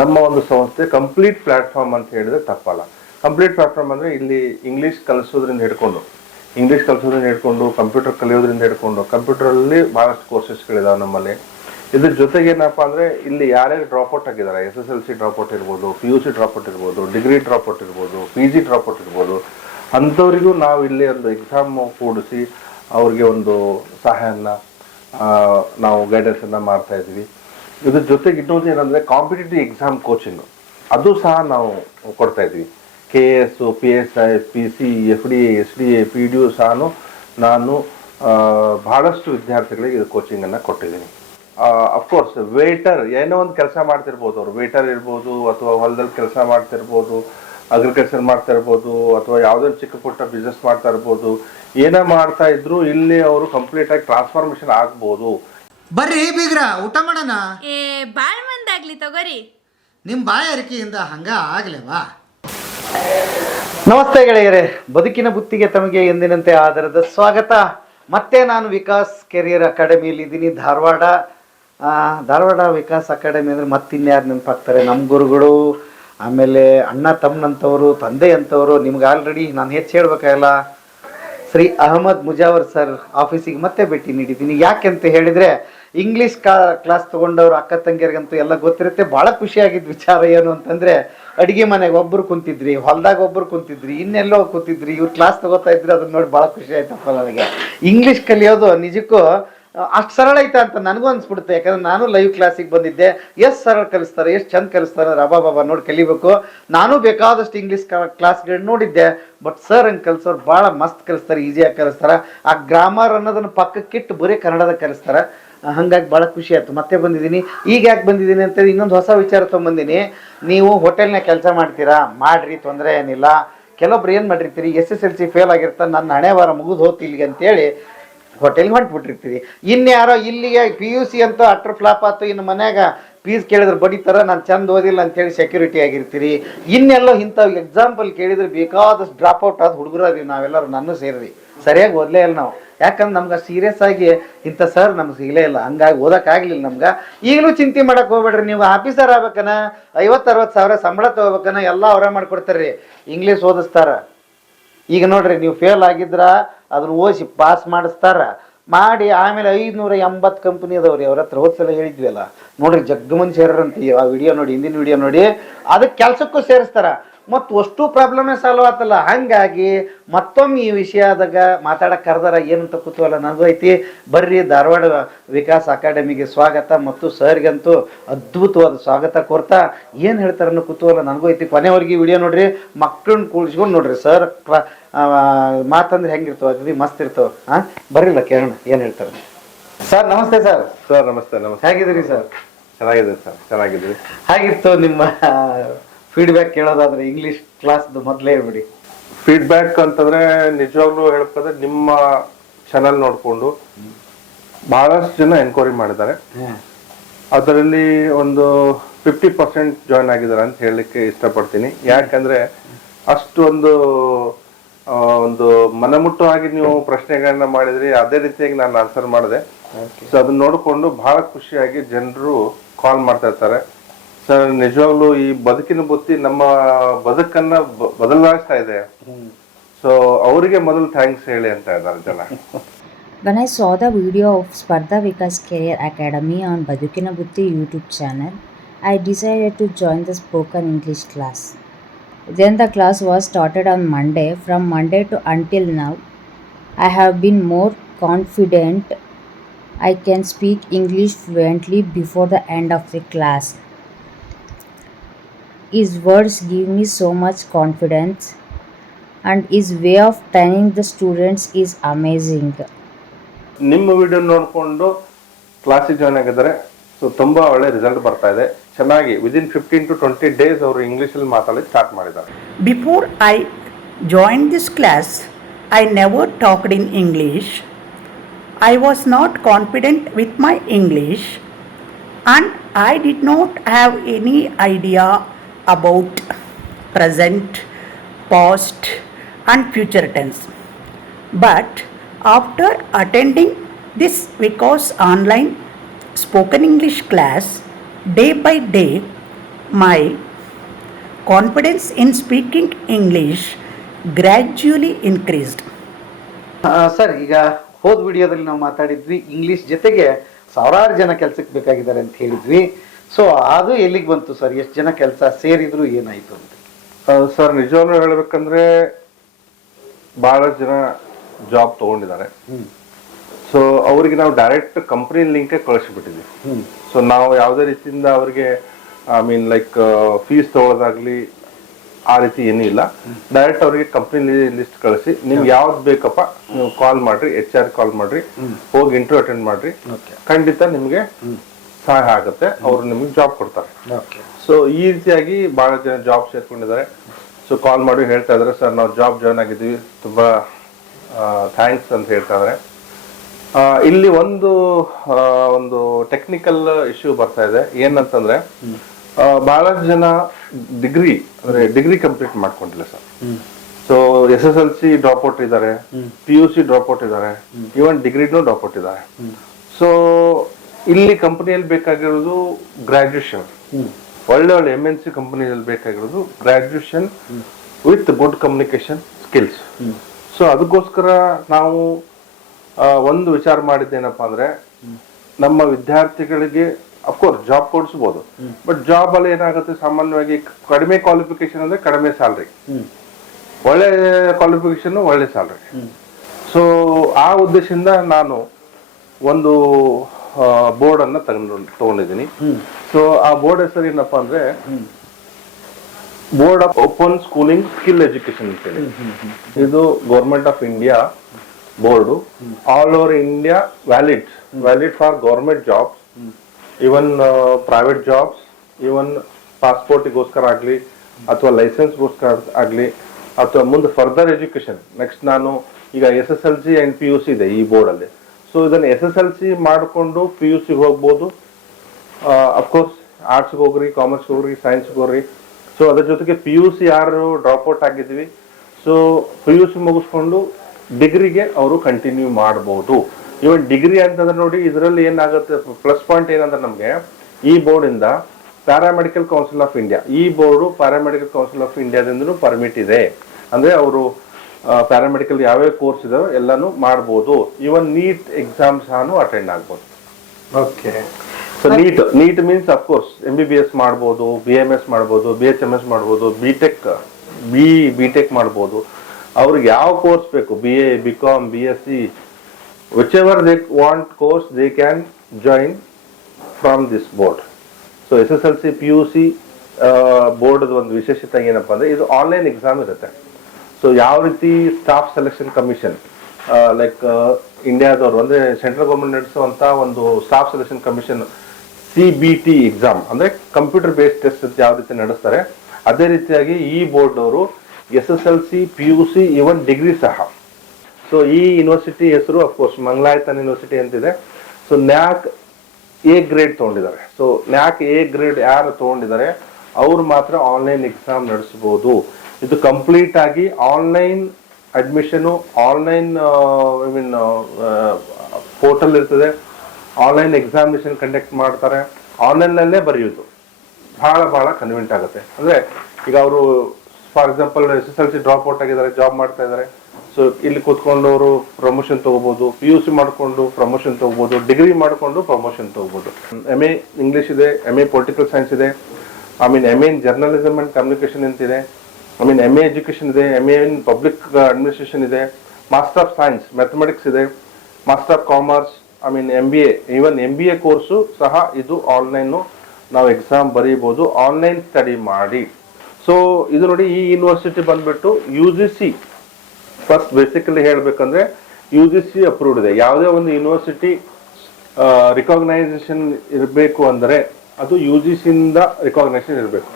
ನಮ್ಮ ಒಂದು ಸಂಸ್ಥೆ ಕಂಪ್ಲೀಟ್ ಪ್ಲಾಟ್ಫಾರ್ಮ್ ಅಂತ ಹೇಳಿದ್ರೆ ತಪ್ಪಲ್ಲ. ಕಂಪ್ಲೀಟ್ ಪ್ಲಾಟ್ಫಾರ್ಮ್ ಅಂದ್ರೆ ಇಲ್ಲಿ ಇಂಗ್ಲಿಷ್ ಕಲಿಸೋದ್ರಿಂದ ಹಿಡ್ಕೊಂಡು ಇಂಗ್ಲಿಷ್ ಕಲಿಸೋದ್ರಿಂದ ಹಿಡ್ಕೊಂಡು ಕಂಪ್ಯೂಟರ್ ಕಲಿಯೋದ್ರಿಂದ ಹಿಡ್ಕೊಂಡು ಕಂಪ್ಯೂಟರಲ್ಲಿ ಭಾಳಷ್ಟು ಕೋರ್ಸಸ್ಗಳಿದಾವೆ ನಮ್ಮಲ್ಲಿ. ಇದ್ರ ಜೊತೆಗೆ ಏನಪ್ಪ ಅಂದ್ರೆ ಇಲ್ಲಿ ಯಾರ್ಯಾರು ಡ್ರಾಪ್ಔಟ್ ಆಗಿದ್ದಾರೆ S S L C dropout ಇರ್ಬೋದು ಪಿ ಯು ಸಿ ಡ್ರಾಪ್ಔಟ್ ಇರ್ಬೋದು ಡಿಗ್ರಿ ಡ್ರಾಪ್ಔಟ್ ಇರ್ಬೋದು ಪಿ ಜಿ ಡ್ರಾಪ್ಔಟ್ ಇರ್ಬೋದು, ಅಂಥವರಿಗೂ ನಾವು ಇಲ್ಲಿ ಒಂದು ಎಕ್ಸಾಮ್ ಕೂಡಿಸಿ ಅವ್ರಿಗೆ ಒಂದು ಸಹಾಯನ ನಾವು ಗೈಡೆನ್ಸನ್ನು ಮಾಡ್ತಾ ಇದ್ವಿ ಇದ್ರ ಜೊತೆಗೆ ಇನ್ನೊಂದು ಏನಂದ್ರೆ ಕಾಂಪಿಟೇಟಿವ್ ಎಕ್ಸಾಮ್ ಕೋಚಿಂಗ್ ಅದು ಸಹ ನಾವು ಕೊಡ್ತಾ ಇದ್ವಿ. K S P S I P C F D S D A P D U ಸಹ ನಾನು ಬಹಳಷ್ಟು ವಿದ್ಯಾರ್ಥಿಗಳಿಗೆ ಇದು ಕೋಚಿಂಗ್ ಅನ್ನ ಕೊಟ್ಟಿದ್ದೀನಿ. ಅಫ್ಕೋರ್ಸ್ ವೇಟರ್ ಏನೋ ಒಂದು ಕೆಲಸ ಮಾಡ್ತಿರ್ಬೋದು ಅವ್ರು. ವೇಟರ್ ಇರ್ಬೋದು ಅಥವಾ ಹೊಲದಲ್ಲಿ ಕೆಲಸ ಮಾಡ್ತಿರ್ಬೋದು ಅಗ್ರಿಕಲ್ಚರ್ ಮಾಡ್ತಾ ಇರ್ಬೋದು, ಅಥವಾ ಯಾವುದೋ ಚಿಕ್ಕ ಪುಟ್ಟ ಬಿಸ್ನೆಸ್ ಮಾಡ್ತಾ ಇರ್ಬೋದು. ಏನೇ ಮಾಡ್ತಾ ಇದ್ರು ಇಲ್ಲಿ ಅವರು ಕಂಪ್ಲೀಟ್ ಆಗಿ ಟ್ರಾನ್ಸ್ಫಾರ್ಮೇಶನ್ ಆಗ್ಬೋದು. ಬರ್ರಿ ಬೀಗ್ರ ಊಟ ಮಾಡೋಣ. ಏ ಬಾಳ್ ಮಂದಾಗ್ಲಿ ತಗೋರಿ. ನಿಮ್ಮ ಬಾಯಾರಿಕೆಯಿಂದ ಹಂಗ ಆಗ್ಲೇವಾ? ನಮಸ್ತೆ ಗೆಳೆಯರೇ ಬದುಕಿನ ಬುತ್ತಿಗೆ ತಮಗೆ ಎಂದಿನಂತೆ ಆಧಾರದ ಸ್ವಾಗತ. ಮತ್ತೆ ನಾನು ವಿಕಾಸ್ ಕೆರಿಯರ್ ಅಕಾಡೆಮಿಯಲ್ಲಿ ಇದ್ದೀನಿ. ಧಾರವಾಡ ಆ, ಧಾರವಾಡ ವಿಕಾಸ್ ಅಕಾಡೆಮಿ ಅಂದರೆ ಮತ್ತಿನ್ಯಾರು ನೆನಪಾಗ್ತಾರೆ? ನಮ್ಮ ಗುರುಗಳು ಆಮೇಲೆ ಅಣ್ಣ ತಮ್ಮನಂಥವರು ತಂದೆ ಅಂತವರು ನಿಮ್ಗೆ ಆಲ್ರೆಡಿ ನಾನು ಹೆಚ್ಚು ಹೇಳ್ಬೇಕಾಗಲ್ಲ ಶ್ರೀ ಅಹಮದ್ ಮುಜಾವರ್ ಸರ್ ಆಫೀಸಿಗೆ ಮತ್ತೆ ಭೇಟಿ ನೀಡಿದ್ದೀನಿ. ಯಾಕೆಂತ ಹೇಳಿದ್ರೆ ಇಂಗ್ಲಿಷ್ ಕಾ ಕ್ಲಾಸ್ ತಗೊಂಡವ್ರು ಅಕ್ಕ ತಂಗಿಯರಿಗಂತೂ ಎಲ್ಲ ಗೊತ್ತಿರುತ್ತೆ. ಭಾಳ ಖುಷಿಯಾಗಿದ್ದ ವಿಚಾರ ಏನು ಅಂತಂದರೆ, ಅಡುಗೆ ಮನೆಗೆ ಒಬ್ರು ಕುಂತಿದ್ರಿ, ಹೊಲ್ದಾಗ ಒಬ್ಬರು ಕುಂತಿದ್ರಿ, ಇನ್ನೆಲ್ಲೋ ಕೂತಿದ್ರಿ, ಇವ್ರು ಕ್ಲಾಸ್ ತಗೋತಾ ಇದ್ರಿ ಅದನ್ನ ನೋಡಿ ಭಾಳ ಖುಷಿ ಆಯ್ತಪ್ಪ ನನಗೆ. ಇಂಗ್ಲೀಷ್ ಕಲಿಯೋದು ನಿಜಕ್ಕೂ, ಅಷ್ಟು ಸರಳ ಐತೆ ಅಂತ ನನಗೂ ಅನ್ಸ್ಬಿಡುತ್ತೆ. ಯಾಕಂದ್ರೆ ನಾನು ಲೈವ್ ಕ್ಲಾಸಿಗೆ ಬಂದಿದ್ದೆ. ಎಷ್ಟು ಸರಳ ಕಲಿಸ್ತಾರೆ, ಎಷ್ಟು ಚಂದ ಕಲಿಸ್ತಾರೆ ರಬಾ ಬಾಬಾ ನೋಡಿ ಕಲಿಬೇಕು. ನಾನು ಬೇಕಾದಷ್ಟು ಇಂಗ್ಲೀಷ್ ಕ್ಲಾಸ್ಗಳು ನೋಡಿದ್ದೆ. ಬಟ್ ಸರ್ ಹಂಗೆ ಕಲಿಸೋರು ಭಾಳ ಮಸ್ತ್ ಕಲಿಸ್ತಾರೆ ಈಸಿಯಾಗಿ ಕಲಿಸ್ತಾರೆ. ಆ ಗ್ರಾಮರ್ ಅನ್ನೋದನ್ನು ಪಕ್ಕಕ್ಕಿಟ್ಟು ಬರೀ ಕನ್ನಡದಾಗ ಕಲಿಸ್ತಾರೆ. ಹಂಗಾಗಿ ಭಾಳ ಖುಷಿ ಆಯ್ತು. ಮತ್ತೆ ಬಂದಿದ್ದೀನಿ. ಈಗ ಯಾಕೆ ಬಂದಿದ್ದೀನಿ ಅಂತೇಳಿ ಇನ್ನೊಂದು ಹೊಸ ವಿಚಾರ ತೊಗೊಂಬಂದಿನಿ. ನೀವು ಹೋಟೆಲ್ನಾಗ ಕೆಲಸ ಮಾಡ್ತೀರಾ? ಮಾಡ್ರಿ, ತೊಂದರೆ ಏನಿಲ್ಲ. ಕೆಲವೊಬ್ರು ಏನು ಮಾಡಿರ್ತೀರಿ? S S L C fail ಆಗಿರ್ತಾರೆ ನನ್ನ ಹಣೆ ವಾರ ಮುಗಿದು ಹೋತ್ ಇಲ್ಲಿಗೆ ಅಂತೇಳಿ ಹೋಟೆಲ್ಗೆ ಹೊಂಟ್ಬಿಟ್ಟಿರ್ತೀರಿ. ಇನ್ಯಾರೋ ಇಲ್ಲಿಗೆ ಪಿ ಯು ಸಿ ಅಂತ ಅಟ್ರ್ ಫ್ಲಾಪ್ ಆಯ್ತು. ಇನ್ನು ಮನ್ಯಾಗ ಫೀಸ್ ಕೇಳಿದ್ರೆ ಬಡಿತಾರ ನಾನು ಚಂದ ಓದಿಲ್ಲ ಅಂತೇಳಿ ಸೆಕ್ಯೂರಿಟಿ ಆಗಿರ್ತೀರಿ. ಇನ್ನೆಲ್ಲೋ ಇಂಥ ಎಕ್ಸಾಂಪಲ್ ಕೇಳಿದ್ರೆ ಬೇಕಾದಷ್ಟು ಡ್ರಾಪ್ ಔಟ್ ಆದ ಹುಡುಗರಾದ್ರಿ ನಾವೆಲ್ಲರೂ, ನನ್ನೂ ಸೇರಿ ಸರಿಯಾಗಿ ಓದಲೇ ಇಲ್ಲ ನಾವು. ಯಾಕಂದ್ರೆ ನಮ್ಗೆ ಸೀರಿಯಸ್ ಆಗಿ ಇಂಥ ಸರ್ ನಮ್ಗೆ ಸಿಗಲೇ ಇಲ್ಲ. ಹಂಗಾಗಿ ಓದಕ್ಕಾಗ್ಲಿಲ್ಲ ನಮ್ಗೆ. ಈಗಲೂ ಚಿಂತೆ ಮಾಡಕ್ಕೆ ಹೋಗ್ಬೇಡ್ರಿ. ನೀವು ಆಫೀಸರ್ ಆಗ್ಬೇಕನ ಐವತ್ತು ಅರವತ್ತು ಸಾವಿರ ಸಂಬಳ ತೊಗೋಬೇಕನ, ಎಲ್ಲ ಅವರೇ ಮಾಡ್ಕೊಡ್ತಾರ್ರಿ. ಇಂಗ್ಲೀಷ್ ಓದಿಸ್ತಾರ. ಈಗ ನೋಡ್ರಿ, ನೀವು ಫೇಲ್ ಆಗಿದ್ರ ಅದನ್ನ ಓದಿಸಿ ಪಾಸ್ ಮಾಡಿಸ್ತಾರ. ಮಾಡಿ ಆಮೇಲೆ ಐದುನೂರ ಎಂಬತ್ತು ಕಂಪ್ನಿ ಅದಾವ್ರಿ. ಅವ್ರ ಹತ್ರ ಹೋದ್ಸಲ ಹೇಳಿದ್ವಿ ಅಲ್ಲ. ನೋಡ್ರಿ ಜಗ್ಗಮನ್ ಸೇರಂತ ಆ ವಿಡಿಯೋ ನೋಡಿ, ಹಿಂದಿನ ವಿಡಿಯೋ ನೋಡಿ. ಅದಕ್ಕೆ ಕೆಲಸಕ್ಕೂ ಸೇರಿಸ್ತಾರ. ಮತ್ತು ಅಷ್ಟು ಪ್ರಾಬ್ಲಮೇ ಸಾಲ್ವ್ ಆತಲ್ಲ. ಹಂಗಾಗಿ ಮತ್ತೊಮ್ಮೆ ಈ ವಿಷಯದಾಗ ಮಾತಾಡಕ್ ಕರೆದಾರ ಏನಂತ ಕುತೂಹಲ ನನಗೂ ಐತಿ. ಬರ್ರಿ ಧಾರವಾಡ ವಿಕಾಸ್ ಅಕಾಡೆಮಿಗೆ ಸ್ವಾಗತ ಮತ್ತು ಸರ್ಗಂತೂ ಅದ್ಭುತವಾದ ಸ್ವಾಗತ ಕೊರ್ತಾ ಏನು ಹೇಳ್ತಾರ ಅನ್ನೋ ಕುತೂಹಲ ನನಗೂ ಐತಿ. ಕೊನೆವರೆಗೆ ವಿಡಿಯೋ ನೋಡ್ರಿ ಮಕ್ಕಳನ್ನ ಕೂಡಿಸ್ಕೊಂಡು ನೋಡ್ರಿ ಸರ್ ಮಾತಂದ್ರೆ ಹೆಂಗಿರ್ತವೆ ಅಗದಿ ಮಸ್ತ್ ಇರ್ತವೆ. ಹಾ ಬರ್ರಿಲ್ಲ ಕೇಳೋಣ ಏನು ಹೇಳ್ತಾರೆ. ಸರ್ ನಮಸ್ತೆ ಸರ್ ಸರ್ ನಮಸ್ತೆ ನಮಸ್ತೆ. ಹೇಗಿದ್ರಿ ಸರ್ ಚೆನ್ನಾಗಿದೆ ಸರ್ ಚೆನ್ನಾಗಿದ್ದೀರಿ ಹೇಗಿತ್ತು ನಿಮ್ಮ ಫೀಡ್ಬ್ಯಾಕ್ ಕೇಳೋದಾದ್ರೆ ಇಂಗ್ಲಿಷ್ ಕ್ಲಾಸ್ ಮೊದಲೇ ಹೇಳ್ಬಿಡಿ ಫೀಡ್ಬ್ಯಾಕ್ ಅಂತಂದ್ರೆ ನಿಜವಾಗ್ಲೂ ಹೇಳ್ಬೇಕಂದ್ರೆ ನಿಮ್ಮ ಚಾನಲ್ ನೋಡಿಕೊಂಡು ಬಹಳಷ್ಟು ಜನ ಎನ್ಕ್ವೈರಿ ಮಾಡಿದ್ದಾರೆ. ಅದರಲ್ಲಿ ಒಂದು ಫಿಫ್ಟಿ ಪರ್ಸೆಂಟ್ ಜಾಯ್ನ್ ಆಗಿದ್ದಾರೆ ಅಂತ ಹೇಳಲಿಕ್ಕೆ ಇಷ್ಟಪಡ್ತೀನಿ. ಯಾಕಂದ್ರೆ ಅಷ್ಟು ಒಂದು ಆ, ಒಂದು ಮನಮುಟ್ಟವಾಗಿ ನೀವು ಪ್ರಶ್ನೆಗಳನ್ನ ಮಾಡಿದ್ರಿ ಅದೇ ರೀತಿಯಾಗಿ ನಾನು ಆನ್ಸರ್ ಮಾಡಿದೆ. ಸೊ ಅದನ್ನ ನೋಡಿಕೊಂಡು ಬಹಳ ಖುಷಿಯಾಗಿ ಜನರು ಕಾಲ್ ಮಾಡ್ತಾ ಇರ್ತಾರೆ. ಸರ್ ನಿಜವಾಗ್ಲೂ ಈ ಬದುಕಿನ ಬುತ್ತಿ ನಮ್ಮ ಬದುಕನ್ನ ಬದಲಾಯಿಸ್ತಾ ಇದೆ ಸೊ ಅವರಿಗೆ ಮೊದಲು ಥ್ಯಾಂಕ್ಸ್ ಹೇಳಿ ಅಂತ ಇದ್ದಾರೆ ಜನ When I saw the video of Sparda Vikas Career Academy on Badukina Butti YouTube channel, I decided to join the spoken English class. Then the class was started on Monday. From Monday to until now, I have been more confident. I can speak English fluently before the end of the class. His words give me so much confidence, and his way of training the students is amazing. ನಿಮ್ಮ video ನೋಡಿಕೊಂಡು ಕ್ಲಾಸಿಗೆ join ಆಗಿದ್ದಾರೆ so ತುಂಬಾ ಒಳ್ಳೆ result ಬರ್ತಾ ಇದೆ ಚೆನ್ನಾಗಿ within fifteen to twenty days ಅವರು alli ಮಾತಾಡಲಿಕ್ಕೆ ಸ್ಟಾರ್ಟ್ ಮಾಡಿದ್ದಾರೆ Before I joined this class, I never talked in English. I was not confident with my English and I did not have any idea about present, past, and future tense. But after attending this Vikas online spoken English class day by day, my confidence in speaking English gradually increased. Sir ಈಗ ಹೋದ ವಿಡಿಯೋದಲ್ಲಿ ನಾವು ಮಾತಾಡಿದ್ವಿ English ಜೊತೆಗೆ ಸಾವಿರಾರು ಜನ ಕೆಲ್ಸಕ್ಕೆ ಬೇಕಾಗಿದ್ದಾರೆ ಅಂತ ಹೇಳಿದ್ವಿ ಸೊ ಅದು ಎಲ್ಲಿಗೆ ಬಂತು ಸರ್? ಎಷ್ಟು ಜನ ಕೆಲಸ ಸೇರಿದ್ರು ಏನಾಯ್ತು ಅಂತ? ಸರ್ ನಿಜವಾಗ್ಲೂ ಹೇಳ್ಬೇಕಂದ್ರೆ ಬಹಳ ಜನ ಜಾಬ್ ತಗೊಂಡಿದ್ದಾರೆ. ಸೊ ಅವರಿಗೆ ನಾವು ಡೈರೆಕ್ಟ್ ಕಂಪ್ನಿ ಲಿಂಕ್ ಕಳಿಸ್ಬಿಟ್ಟಿದ್ವಿ ಸೊ ನಾವು ಯಾವುದೇ ರೀತಿಯಿಂದ ಅವರಿಗೆ ಐ ಮೀನ್ ಲೈಕ್ ಫೀಸ್ ತಗೊಳ್ಳೋದಾಗ್ಲಿ ಆ ರೀತಿ ಏನೂ ಇಲ್ಲ. ಡೈರೆಕ್ಟ್ ಅವರಿಗೆ ಕಂಪ್ನಿ ಲಿಸ್ಟ್ ಕಳಿಸಿ ನಿಮ್ಗೆ ಯಾವ್ದು ಬೇಕಪ್ಪ ನೀವು ಕಾಲ್ ಮಾಡ್ರಿ ಎಚ್ ಆರ್ ಕಾಲ್ ಮಾಡ್ರಿ ಹೋಗಿ ಇಂಟರ್ವ್ಯೂ ಅಟೆಂಡ್ ಮಾಡ್ರಿ. ಖಂಡಿತ ನಿಮ್ಗೆ ಸಹಾಯ ಆಗುತ್ತೆ. ಅವರು ನಿಮಗೆ ಜಾಬ್ ಕೊಡ್ತಾರೆ. ಸೊ ಈ ರೀತಿಯಾಗಿ ಬಹಳ ಜನ ಜಾಬ್ ಸೇರ್ಕೊಂಡಿದ್ದಾರೆ. ಸೊ ಕಾಲ್ ಮಾಡಿ ಹೇಳ್ತಾ ಇದ್ದಾರೆ ಸರ್ ನಾವು ಜಾಬ್ ಜಾಯ್ನ್ ಆಗಿದ್ದೀವಿ. ತುಂಬ ಥ್ಯಾಂಕ್ಸ್ ಅಂತ ಹೇಳ್ತಾ ಇದಾರೆ ಇಲ್ಲಿ ಒಂದು ಒಂದು ಟೆಕ್ನಿಕಲ್ ಇಶ್ಯೂ ಬರ್ತಾ ಇದೆ. ಏನಂತಂದ್ರೆ ಬಹಳಷ್ಟು ಜನ ಡಿಗ್ರಿ ಅಂದ್ರೆ ಡಿಗ್ರಿ ಕಂಪ್ಲೀಟ್ ಮಾಡ್ಕೊಂಡಿಲ್ಲ sir. So S S L C drop out ಇದ್ದಾರೆ. P U C drop out ಇದ್ದಾರೆ. ಈವನ್ ಡಿಗ್ರಿನೂ ಡ್ರಾಪ್ ಔಟ್ ಇದ್ದಾರೆ. ಸೊ ಇಲ್ಲಿ ಕಂಪನಿಯಲ್ಲಿ ಬೇಕಾಗಿರೋದು ಗ್ರಾಜ್ಯುಯೇಷನ್ ಒಳ್ಳೆ ಒಳ್ಳೆ ಎಂ ಎನ್ ಸಿ ಕಂಪನಿಯಲ್ಲಿ ಬೇಕಾಗಿರೋದು graduation with good communication skills so ಅದಕ್ಕೋಸ್ಕರ ನಾವು ಒಂದು ವಿಚಾರ ಮಾಡಿದ್ದೇನಪ್ಪ ಅಂದ್ರೆ ನಮ್ಮ ವಿದ್ಯಾರ್ಥಿಗಳಿಗೆ ಅಫ್ಕೋರ್ಸ್ ಜಾಬ್ ಕೊಡಿಸ್ಬೋದು. ಬಟ್ ಜಾಬ್ ಅಲ್ಲಿ ಏನಾಗುತ್ತೆ ಸಾಮಾನ್ಯವಾಗಿ ಕಡಿಮೆ ಕ್ವಾಲಿಫಿಕೇಶನ್ ಅಂದ್ರೆ ಕಡಿಮೆ ಸ್ಯಾಲ್ರಿ ಒಳ್ಳೆ ಕ್ವಾಲಿಫಿಕೇಶನ್ ಒಳ್ಳೆ ಸ್ಯಾಲ್ರಿ ಸೊ ಆ ಉದ್ದೇಶದಿಂದ ನಾನು ಒಂದು ಬೋರ್ಡ್ ಅನ್ನ ತಗೊಂಡು ತಗೊಂಡಿದ್ದೀನಿ. ಸೊ ಆ ಬೋರ್ಡ್ ಹೆಸರು ಏನಪ್ಪ ಅಂದ್ರೆ board of open schooling skill education ಅಂತೇಳಿ. ಇದು government of India board. All over India valid valid for government jobs even private jobs even ಪಾಸ್ಪೋರ್ಟಿಗೋಸ್ಕರ ಆಗಲಿ ಅಥವಾ ಲೈಸೆನ್ಸ್ಗೋಸ್ಕರ ಆಗಲಿ ಅಥವಾ ಮುಂದೆ ಫರ್ದರ್ ಎಜುಕೇಶನ್ ನೆಕ್ಸ್ಟ್ ನಾನು ಈಗ S S L C and P U C ಇದೆ ಈ ಬೋರ್ಡಲ್ಲಿ. ಸೊ ಇದನ್ನು ಎಸ್ ಎಸ್ ಎಲ್ ಸಿ ಮಾಡಿಕೊಂಡು ಪಿ ಯು ಸಿಗೆ ಹೋಗ್ಬೋದು. ಅಫ್ಕೋರ್ಸ್ ಆರ್ಟ್ಸ್ಗೆ ಹೋಗ್ರಿ ಕಾಮರ್ಸ್ಗೆ ಹೋಗ್ರಿ ಸೈನ್ಸ್ಗೆ ಹೋಗ್ರಿ. ಸೊ ಅದ್ರ ಜೊತೆಗೆ ಪಿ ಯು ಸಿ ಯಾರು ಡ್ರಾಪ್ಔಟ್ ಆಗಿದ್ವಿ. ಸೊ ಪಿ ಯು ಸಿ ಮುಗಿಸ್ಕೊಂಡು ಡಿಗ್ರಿಗೆ ಅವರು ಕಂಟಿನ್ಯೂ ಮಾಡ್ಬೋದು. ಇವನ್ ಡಿಗ್ರಿ ಅಂತಂದ್ರೆ ನೋಡಿ, ಇದರಲ್ಲಿ ಏನಾಗುತ್ತೆ ಪ್ಲಸ್ ಪಾಯಿಂಟ್ ಏನಂದ್ರೆ ನಮಗೆ, ಈ ಬೋರ್ಡಿಂದ ಪ್ಯಾರಾಮೆಡಿಕಲ್ ಕೌನ್ಸಿಲ್ ಆಫ್ ಇಂಡಿಯಾ ಈ ಬೋರ್ಡು ಪ್ಯಾರಾಮೆಡಿಕಲ್ ಕೌನ್ಸಿಲ್ ಆಫ್ ಇಂಡಿಯಾದಿಂದನೂ ಪರ್ಮಿಟ್ ಇದೆ. ಅಂದರೆ ಅವರು ಪ್ಯಾರಾಮೆಡಿಕಲ್ ಯಾವ್ಯಾವ ಕೋರ್ಸ್ ಇದಾವೆ ಎಲ್ಲಾನು ಮಾಡ್ಬೋದು. ಈವನ್ ನೀಟ್ ಎಕ್ಸಾಮ್ ಸಹ ಅಟೆಂಡ್ ಆಗ್ಬೋದು. Okay so NEET NEET means of course M B B S ಮಾಡ್ಬೋದು ಬಿ ಎಂ ಎಸ್ ಮಾಡ್ಬೋದು ಬಿ ಎಚ್ ಎಂ ಎಸ್ ಮಾಡ್ಬೋದು B tech B B tech ಮಾಡ್ಬೋದು. ಅವ್ರಿಗೆ ಯಾವ ಕೋರ್ಸ್ ಬೇಕು? B A B com B S C whichever they want course they can join from this board so S S L C P U C board ಒಂದು ವಿಶೇಷತೆ ಏನಪ್ಪ ಅಂದ್ರೆ ಇದು online exam ಇರುತ್ತೆ. ಸೊ ಯಾವ ರೀತಿ ಸ್ಟಾಫ್ ಸೆಲೆಕ್ಷನ್ ಕಮಿಷನ್ ಲೈಕ್ ಇಂಡಿಯಾದವರು ಅಂದ್ರೆ ಸೆಂಟ್ರಲ್ ಗೌರ್ಮೆಂಟ್ ನಡೆಸುವಂತ ಒಂದು staff selection commission C B T exam ಅಂದ್ರೆ ಕಂಪ್ಯೂಟರ್ ಬೇಸ್ಡ್ ಟೆಸ್ಟ್ ಯಾವ ರೀತಿ ನಡೆಸ್ತಾರೆ, ಅದೇ ರೀತಿಯಾಗಿ ಈ ಬೋರ್ಡ್ ಅವರು S S L C P U C even degree ಸಹ. ಸೊ ಈ ಯೂನಿವರ್ಸಿಟಿ ಹೆಸರು ಅಫ್ಕೋರ್ಸ್ ಮಂಗ್ಲಾಯತನ್ ಯೂನಿವರ್ಸಿಟಿ ಅಂತಿದೆ. ಸೊ ನ್ಯಾಕ್ ಎ ಗ್ರೇಡ್ ತಗೊಂಡಿದ್ದಾರೆ. ಸೊ ನ್ಯಾಕ್ ಎ ಗ್ರೇಡ್ ಯಾರು ತಗೊಂಡಿದ್ದಾರೆ, ಅವ್ರು ಮಾತ್ರ ಆನ್ಲೈನ್ ಎಕ್ಸಾಮ್ ನಡೆಸಬಹುದು ಇದು ಕಂಪ್ಲೀಟ್ ಆಗಿ online admission online I mean portal ಇರ್ತದೆ. ಆನ್ಲೈನ್ ಎಕ್ಸಾಮಿನೇಷನ್ ಕಂಡಕ್ಟ್ ಮಾಡ್ತಾರೆ. ಆನ್ಲೈನ್ನಲ್ಲೇ ಬರೆಯೋದು. ಬಹಳ ಬಹಳ ಕನ್ವಿಂಟ್ ಆಗುತ್ತೆ. ಅಂದರೆ ಈಗ ಅವರು for example S S L C drop out ಆಗಿದ್ದಾರೆ ಜಾಬ್ ಮಾಡ್ತಾ ಇದ್ದಾರೆ. ಸೊ ಇಲ್ಲಿ ಕೂತ್ಕೊಂಡು ಅವರು ಪ್ರಮೋಷನ್ ತೊಗೋಬೋದು ಪಿ ಯು ಸಿ ಮಾಡಿಕೊಂಡು ಪ್ರಮೋಷನ್ ತೊಗೋಬೋದು ಡಿಗ್ರಿ ಮಾಡಿಕೊಂಡು ಪ್ರಮೋಷನ್ ತೊಗೋಬೋದು. ಎಂ ಎ ಇಂಗ್ಲೀಷ್ ಇದೆ ಎಂ ಎ ಪೊಲಿಟಿಕಲ್ ಸೈನ್ಸ್ ಇದೆ. I mean M A in journalism and communication ಅಂತಿದೆ I mean M A education ಇದೆ M A in public administration ಇದೆ master of science mathematics ಇದೆ master of commerce I mean M B A even M B A course ಸಹ ಇದು online ನಾವು exam ಬರೀಬೋದು online study ಮಾಡಿ. So ಇದು ನೋಡಿ ಈ ಯೂನಿವರ್ಸಿಟಿ ಬಂದ್ಬಿಟ್ಟು U G C first basically ಹೇಳಬೇಕಂದ್ರೆ ಯು ಜಿ ಸಿ ಅಪ್ರೂವ್ಡ್ ಇದೆ. ಯಾವುದೇ ಒಂದು ಯೂನಿವರ್ಸಿಟಿ ರಿಕಾಗ್ನೈಸೇಷನ್ ಇರಬೇಕು ಅಂದರೆ ಅದು ಯು ಜಿ ಸಿಯಿಂದ ರಿಕಾಗ್ನೈಸೇಷನ್ ಇರಬೇಕು.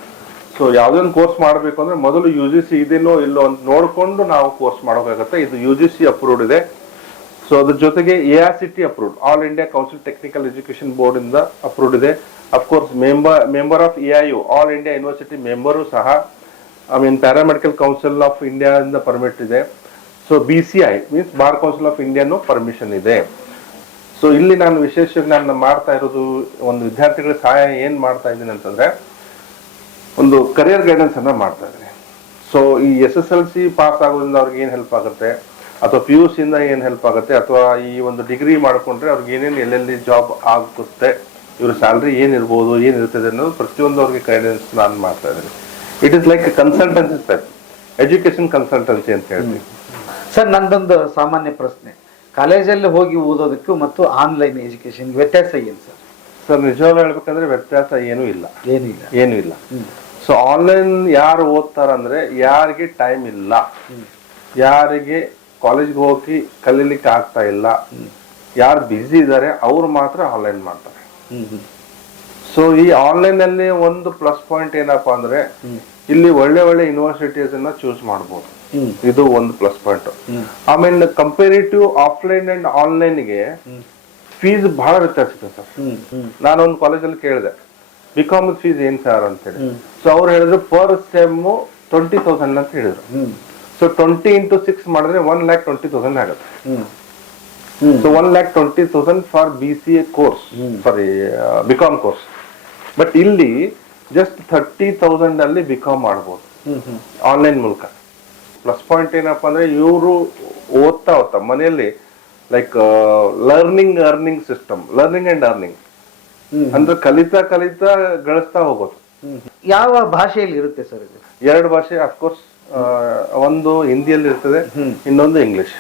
ಸೊ ಯಾವುದೇ ಒಂದು ಕೋರ್ಸ್ ಮಾಡಬೇಕು ಅಂದ್ರೆ ಮೊದಲು ಯು ಜಿ ಸಿ ಇದೇನೋ ಇಲ್ಲೋ ಅಂತ ನೋಡಿಕೊಂಡು ನಾವು ಕೋರ್ಸ್ ಮಾಡೋಕ್ಕಾಗತ್ತೆ ಇದು ಯು ಜಿ ಸಿ ಅಪ್ರೂವ್ಡ್ ಇದೆ. ಸೊ ಅದ್ರ ಜೊತೆಗೆ A R C T approved all India council technical education board ಇಂದ ಅಪ್ರೂವ್ಡ್ ಇದೆ. Of course member member of A I U all India university member ಸಹ I mean paramedical council of India ಇಂದ permit ಇದೆ. So B C I means bar council of ಇಂಡಿಯಾನು permission ಇದೆ. So ಇಲ್ಲಿ ನಾನು ವಿಶೇಷವಾಗಿ ನಾನು ಮಾಡ್ತಾ ಇರೋದು, ಒಂದು ವಿದ್ಯಾರ್ಥಿಗಳ ಸಹಾಯ ಏನು ಮಾಡ್ತಾ ಇದ್ದೀನಿ ಅಂತಂದ್ರೆ ಒಂದು ಕರಿಯರ್ ಗೈಡೆನ್ಸ್ ಅನ್ನ ಮಾಡ್ತಾ ಇದ್ದೀನಿ ಸೊ ಈ S S L C pass ಆಗೋದ್ರಿಂದ ಅವ್ರಿಗೆ ಏನು ಹೆಲ್ಪ್ ಆಗುತ್ತೆ? ಅಥವಾ ಪಿ ಯು ಸಿಯಿಂದ ಏನು ಹೆಲ್ಪ್ ಆಗುತ್ತೆ? ಅಥವಾ ಈ ಒಂದು ಡಿಗ್ರಿ ಮಾಡ್ಕೊಂಡ್ರೆ ಅವ್ರಿಗೆ ಏನೇನು ಎಲ್ಲೆಲ್ಲಿ ಜಾಬ್ ಆಗುತ್ತೆ? ಇವ್ರ ಸ್ಯಾಲ್ರಿ ಏನಿರ್ಬೋದು ಏನಿರ್ತದೆ ಅನ್ನೋದು ಪ್ರತಿಯೊಂದು ಅವ್ರಿಗೆ ಗೈಡೆನ್ಸ್ ನಾನು ಮಾಡ್ತಾ ಇದ್ದೀನಿ. It is like consultancy type education consultancy ಅಂತ ಹೇಳ್ತೀವಿ. ಸರ್ ನಂದೊಂದು ಸಾಮಾನ್ಯ ಪ್ರಶ್ನೆ. ಕಾಲೇಜಲ್ಲಿ ಹೋಗಿ ಓದೋದಕ್ಕೂ ಮತ್ತು ಆನ್ಲೈನ್ ಎಜುಕೇಶನ್ ವ್ಯತ್ಯಾಸ ಏನು ಸರ್ ಸರ್ ನಿಜವಾಗ್ಲೂ ಹೇಳ್ಬೇಕಂದ್ರೆ ವ್ಯತ್ಯಾಸ ಏನೂ ಇಲ್ಲ. ಏನಿಲ್ಲ ಏನೂ ಇಲ್ಲ. ಸೊ ಆನ್ಲೈನ್ ಯಾರು ಓದ್ತಾರಂದ್ರೆ ಯಾರಿಗೆ ಟೈಮ್ ಇಲ್ಲ. ಯಾರಿಗೆ ಕಾಲೇಜ್ಗೆ ಹೋಗಿ ಕಲೀಲಿಕ್ಕೆ ಆಗ್ತಾ ಇಲ್ಲ. ಯಾರು ಬ್ಯುಸಿ ಇದ್ದಾರೆ ಅವ್ರು ಮಾತ್ರ ಆನ್ಲೈನ್ ಮಾಡ್ತಾರೆ. ಸೊ ಈ ಆನ್ಲೈನ್ ಅಲ್ಲಿ ಒಂದು ಪ್ಲಸ್ ಪಾಯಿಂಟ್ ಏನಪ್ಪಾ ಅಂದ್ರೆ ಇಲ್ಲಿ ಒಳ್ಳೆ ಒಳ್ಳೆ ಯೂನಿವರ್ಸಿಟೀಸ್ ಅನ್ನ ಚೂಸ್ ಮಾಡಬಹುದು ಇದು ಒಂದು ಪ್ಲಸ್ ಪಾಯಿಂಟ್ ಆಮೇಲೆ ಕಂಪೇರಿಟಿವ್ ಆಫ್ಲೈನ್ ಅಂಡ್ ಆನ್ಲೈನ್ಗೆ ಫೀಸ್ ಬಹಳ ವ್ಯತ್ಯಾಸ ಇದೆ ಸರ್. ಒಂದು ಕಾಲೇಜಲ್ಲಿ ಕೇಳಿದೆ. ಬಿ ಕಾಮ್ ಫೀಸ್ ಏನ್ ಸರ್ ಅಂತ ಹೇಳಿ ಸೊ ಅವ್ರು ಹೇಳಿದ್ರು ಪರ್ ಸೆಮ್ ಟ್ವೆಂಟಿ ತೌಸಂಡ್ ಅಂತ ಹೇಳಿದ್ರು. ಸೊ ಟ್ವೆಂಟಿ ಇಂಟು ಸಿಕ್ಸ್ ಮಾಡಿದ್ರೆ ಒನ್ ಲ್ಯಾಕ್ ಟ್ವೆಂಟಿ ತೌಸಂಡ್ ಆಗುತ್ತೆ. So one lakh twenty thousand for B C A course sorry B com course but ಇಲ್ಲಿ ಜಸ್ಟ್ ಥರ್ಟಿ ತೌಸಂಡ್ ಅಲ್ಲಿ ಬಿ ಕಾಮ್ ಮಾಡ್ಬೋದು. Online ಮೂಲಕ. Plus point ಏನಪ್ಪಾ ಅಂದ್ರೆ ಇವರು ಓದ್ತಾ ಓದ್ತಾ ಮನೆಯಲ್ಲಿ like learning earning system learning and earning ಅಂದ್ರೆ ಕಲಿತಾ ಕಲಿತಾ ಗಳಿಸ್ತಾ ಹೋಗೋದು ಯಾವ ಭಾಷೆಯಲ್ಲಿ ಇರುತ್ತೆ ಸರ್ ಇದು? ಎರಡು ಭಾಷೆ ಅಫ್ಕೋರ್ಸ್ ಒಂದು ಹಿಂದಿಯಲ್ಲಿ ಇರ್ತದೆ ಇನ್ನೊಂದು ಇಂಗ್ಲಿಷ್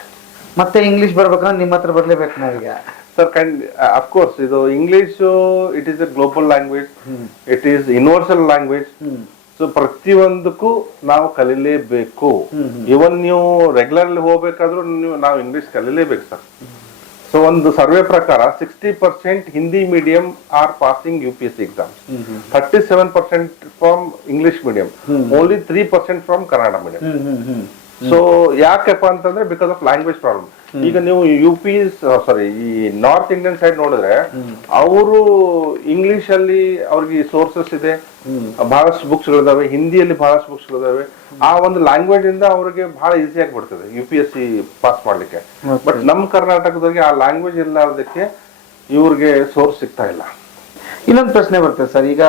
ಮತ್ತೆ ಇಂಗ್ಲಿಷ್ ಬರ್ಬೇಕಂದ್ರೆ ನಿಮ್ಮ ಹತ್ರ ಬರ್ಲೇಬೇಕು ನಾವೀಗ. ಸರ್ ಕಂಡ್ ಅಫ್ಕೋರ್ಸ್ ಇದು English it is a global language it is universal language so ಪ್ರತಿಯೊಂದಕ್ಕೂ ನಾವು ಕಲೀಲೇಬೇಕು. ಇವನ್ ನೀವು ರೆಗ್ಯುಲರ್ಲಿ ಹೋಗ್ಬೇಕಾದ್ರೂ ನೀವು ನಾವು ಇಂಗ್ಲಿಷ್ ಕಲೀಲೇಬೇಕು ಸರ್ ಸೊ ಒಂದು ಸರ್ವೆ ಪ್ರಕಾರ sixty percent Hindi medium or passing U P S C exam thirty seven percent from English medium only three percent from Kannada medium so ಯಾಕಪ್ಪ ಅಂತಂದ್ರೆ ಬಿಕಾಸ್ ಆಫ್ ಲ್ಯಾಂಗ್ವೇಜ್ ಪ್ರಾಬ್ಲಮ್ ಈಗ ನೀವು U P ಸಾರಿ ಈ north Indian side ನೋಡಿದ್ರೆ ಅವರು English ಅಲ್ಲಿ ಅವ್ರಿಗೆ sources ಇದೆ. ಬಹಳಷ್ಟು ಬುಕ್ಸ್ ಗಳಿದಾವೆ ಹಿಂದಿಯಲ್ಲಿ ಬಹಳಷ್ಟು ಬುಕ್ಸ್ ಗಳಿದಾವೆ. ಆ ಒಂದು ಲ್ಯಾಂಗ್ವೇಜ್ ಇಂದ ಅವ್ರಿಗೆ ಬಹಳ ಈಸಿ ಆಗಿ ಬಿಡ್ತದೆ U P S C pass ಮಾಡ್ಲಿಕ್ಕೆ ಬಟ್ ನಮ್ಮ ಕರ್ನಾಟಕದವ್ರಿಗೆ ಆ ಲ್ಯಾಂಗ್ವೇಜ್ ಇಲ್ಲದಕ್ಕೆ ಇವ್ರಿಗೆ ಸೋರ್ಸ್ ಸಿಗ್ತಾ ಇಲ್ಲ. ಇನ್ನೊಂದು ಪ್ರಶ್ನೆ ಬರ್ತದೆ ಸರ್. ಈಗ